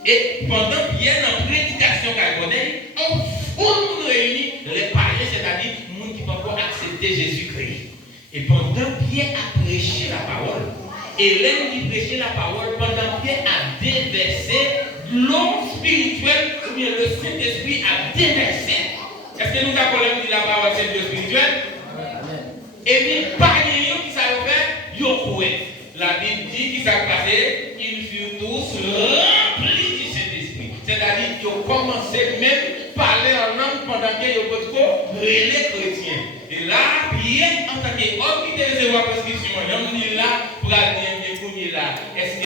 Et pendant Pierre, dans la prédication Caïbonnet, on fout nous réunit les païens, c'est-à-dire les gens qui ne peuvent pas accepter Jésus-Christ. Et pendant Pierre a prêché la parole, et l'homme qui prêchait la parole, pendant Pierre a déversé l'eau spirituelle, ou bien le Saint-Esprit a déversé. Est-ce que nous avons dit la parole c'est l'eau spirituelle? Et bien, parmi eux qui savent faire, ils ont coué. La Bible dit qu'ils s'est passé, ils furent tous remplis du Saint-Esprit. C'est-à-dire qu'ils ont commencé même à parler en langue pendant qu'ils ont pas les chrétiens. Et là, Pierre, en tant qu'homme qui était recevoir prescription, il est là pour aller bien là. Est-ce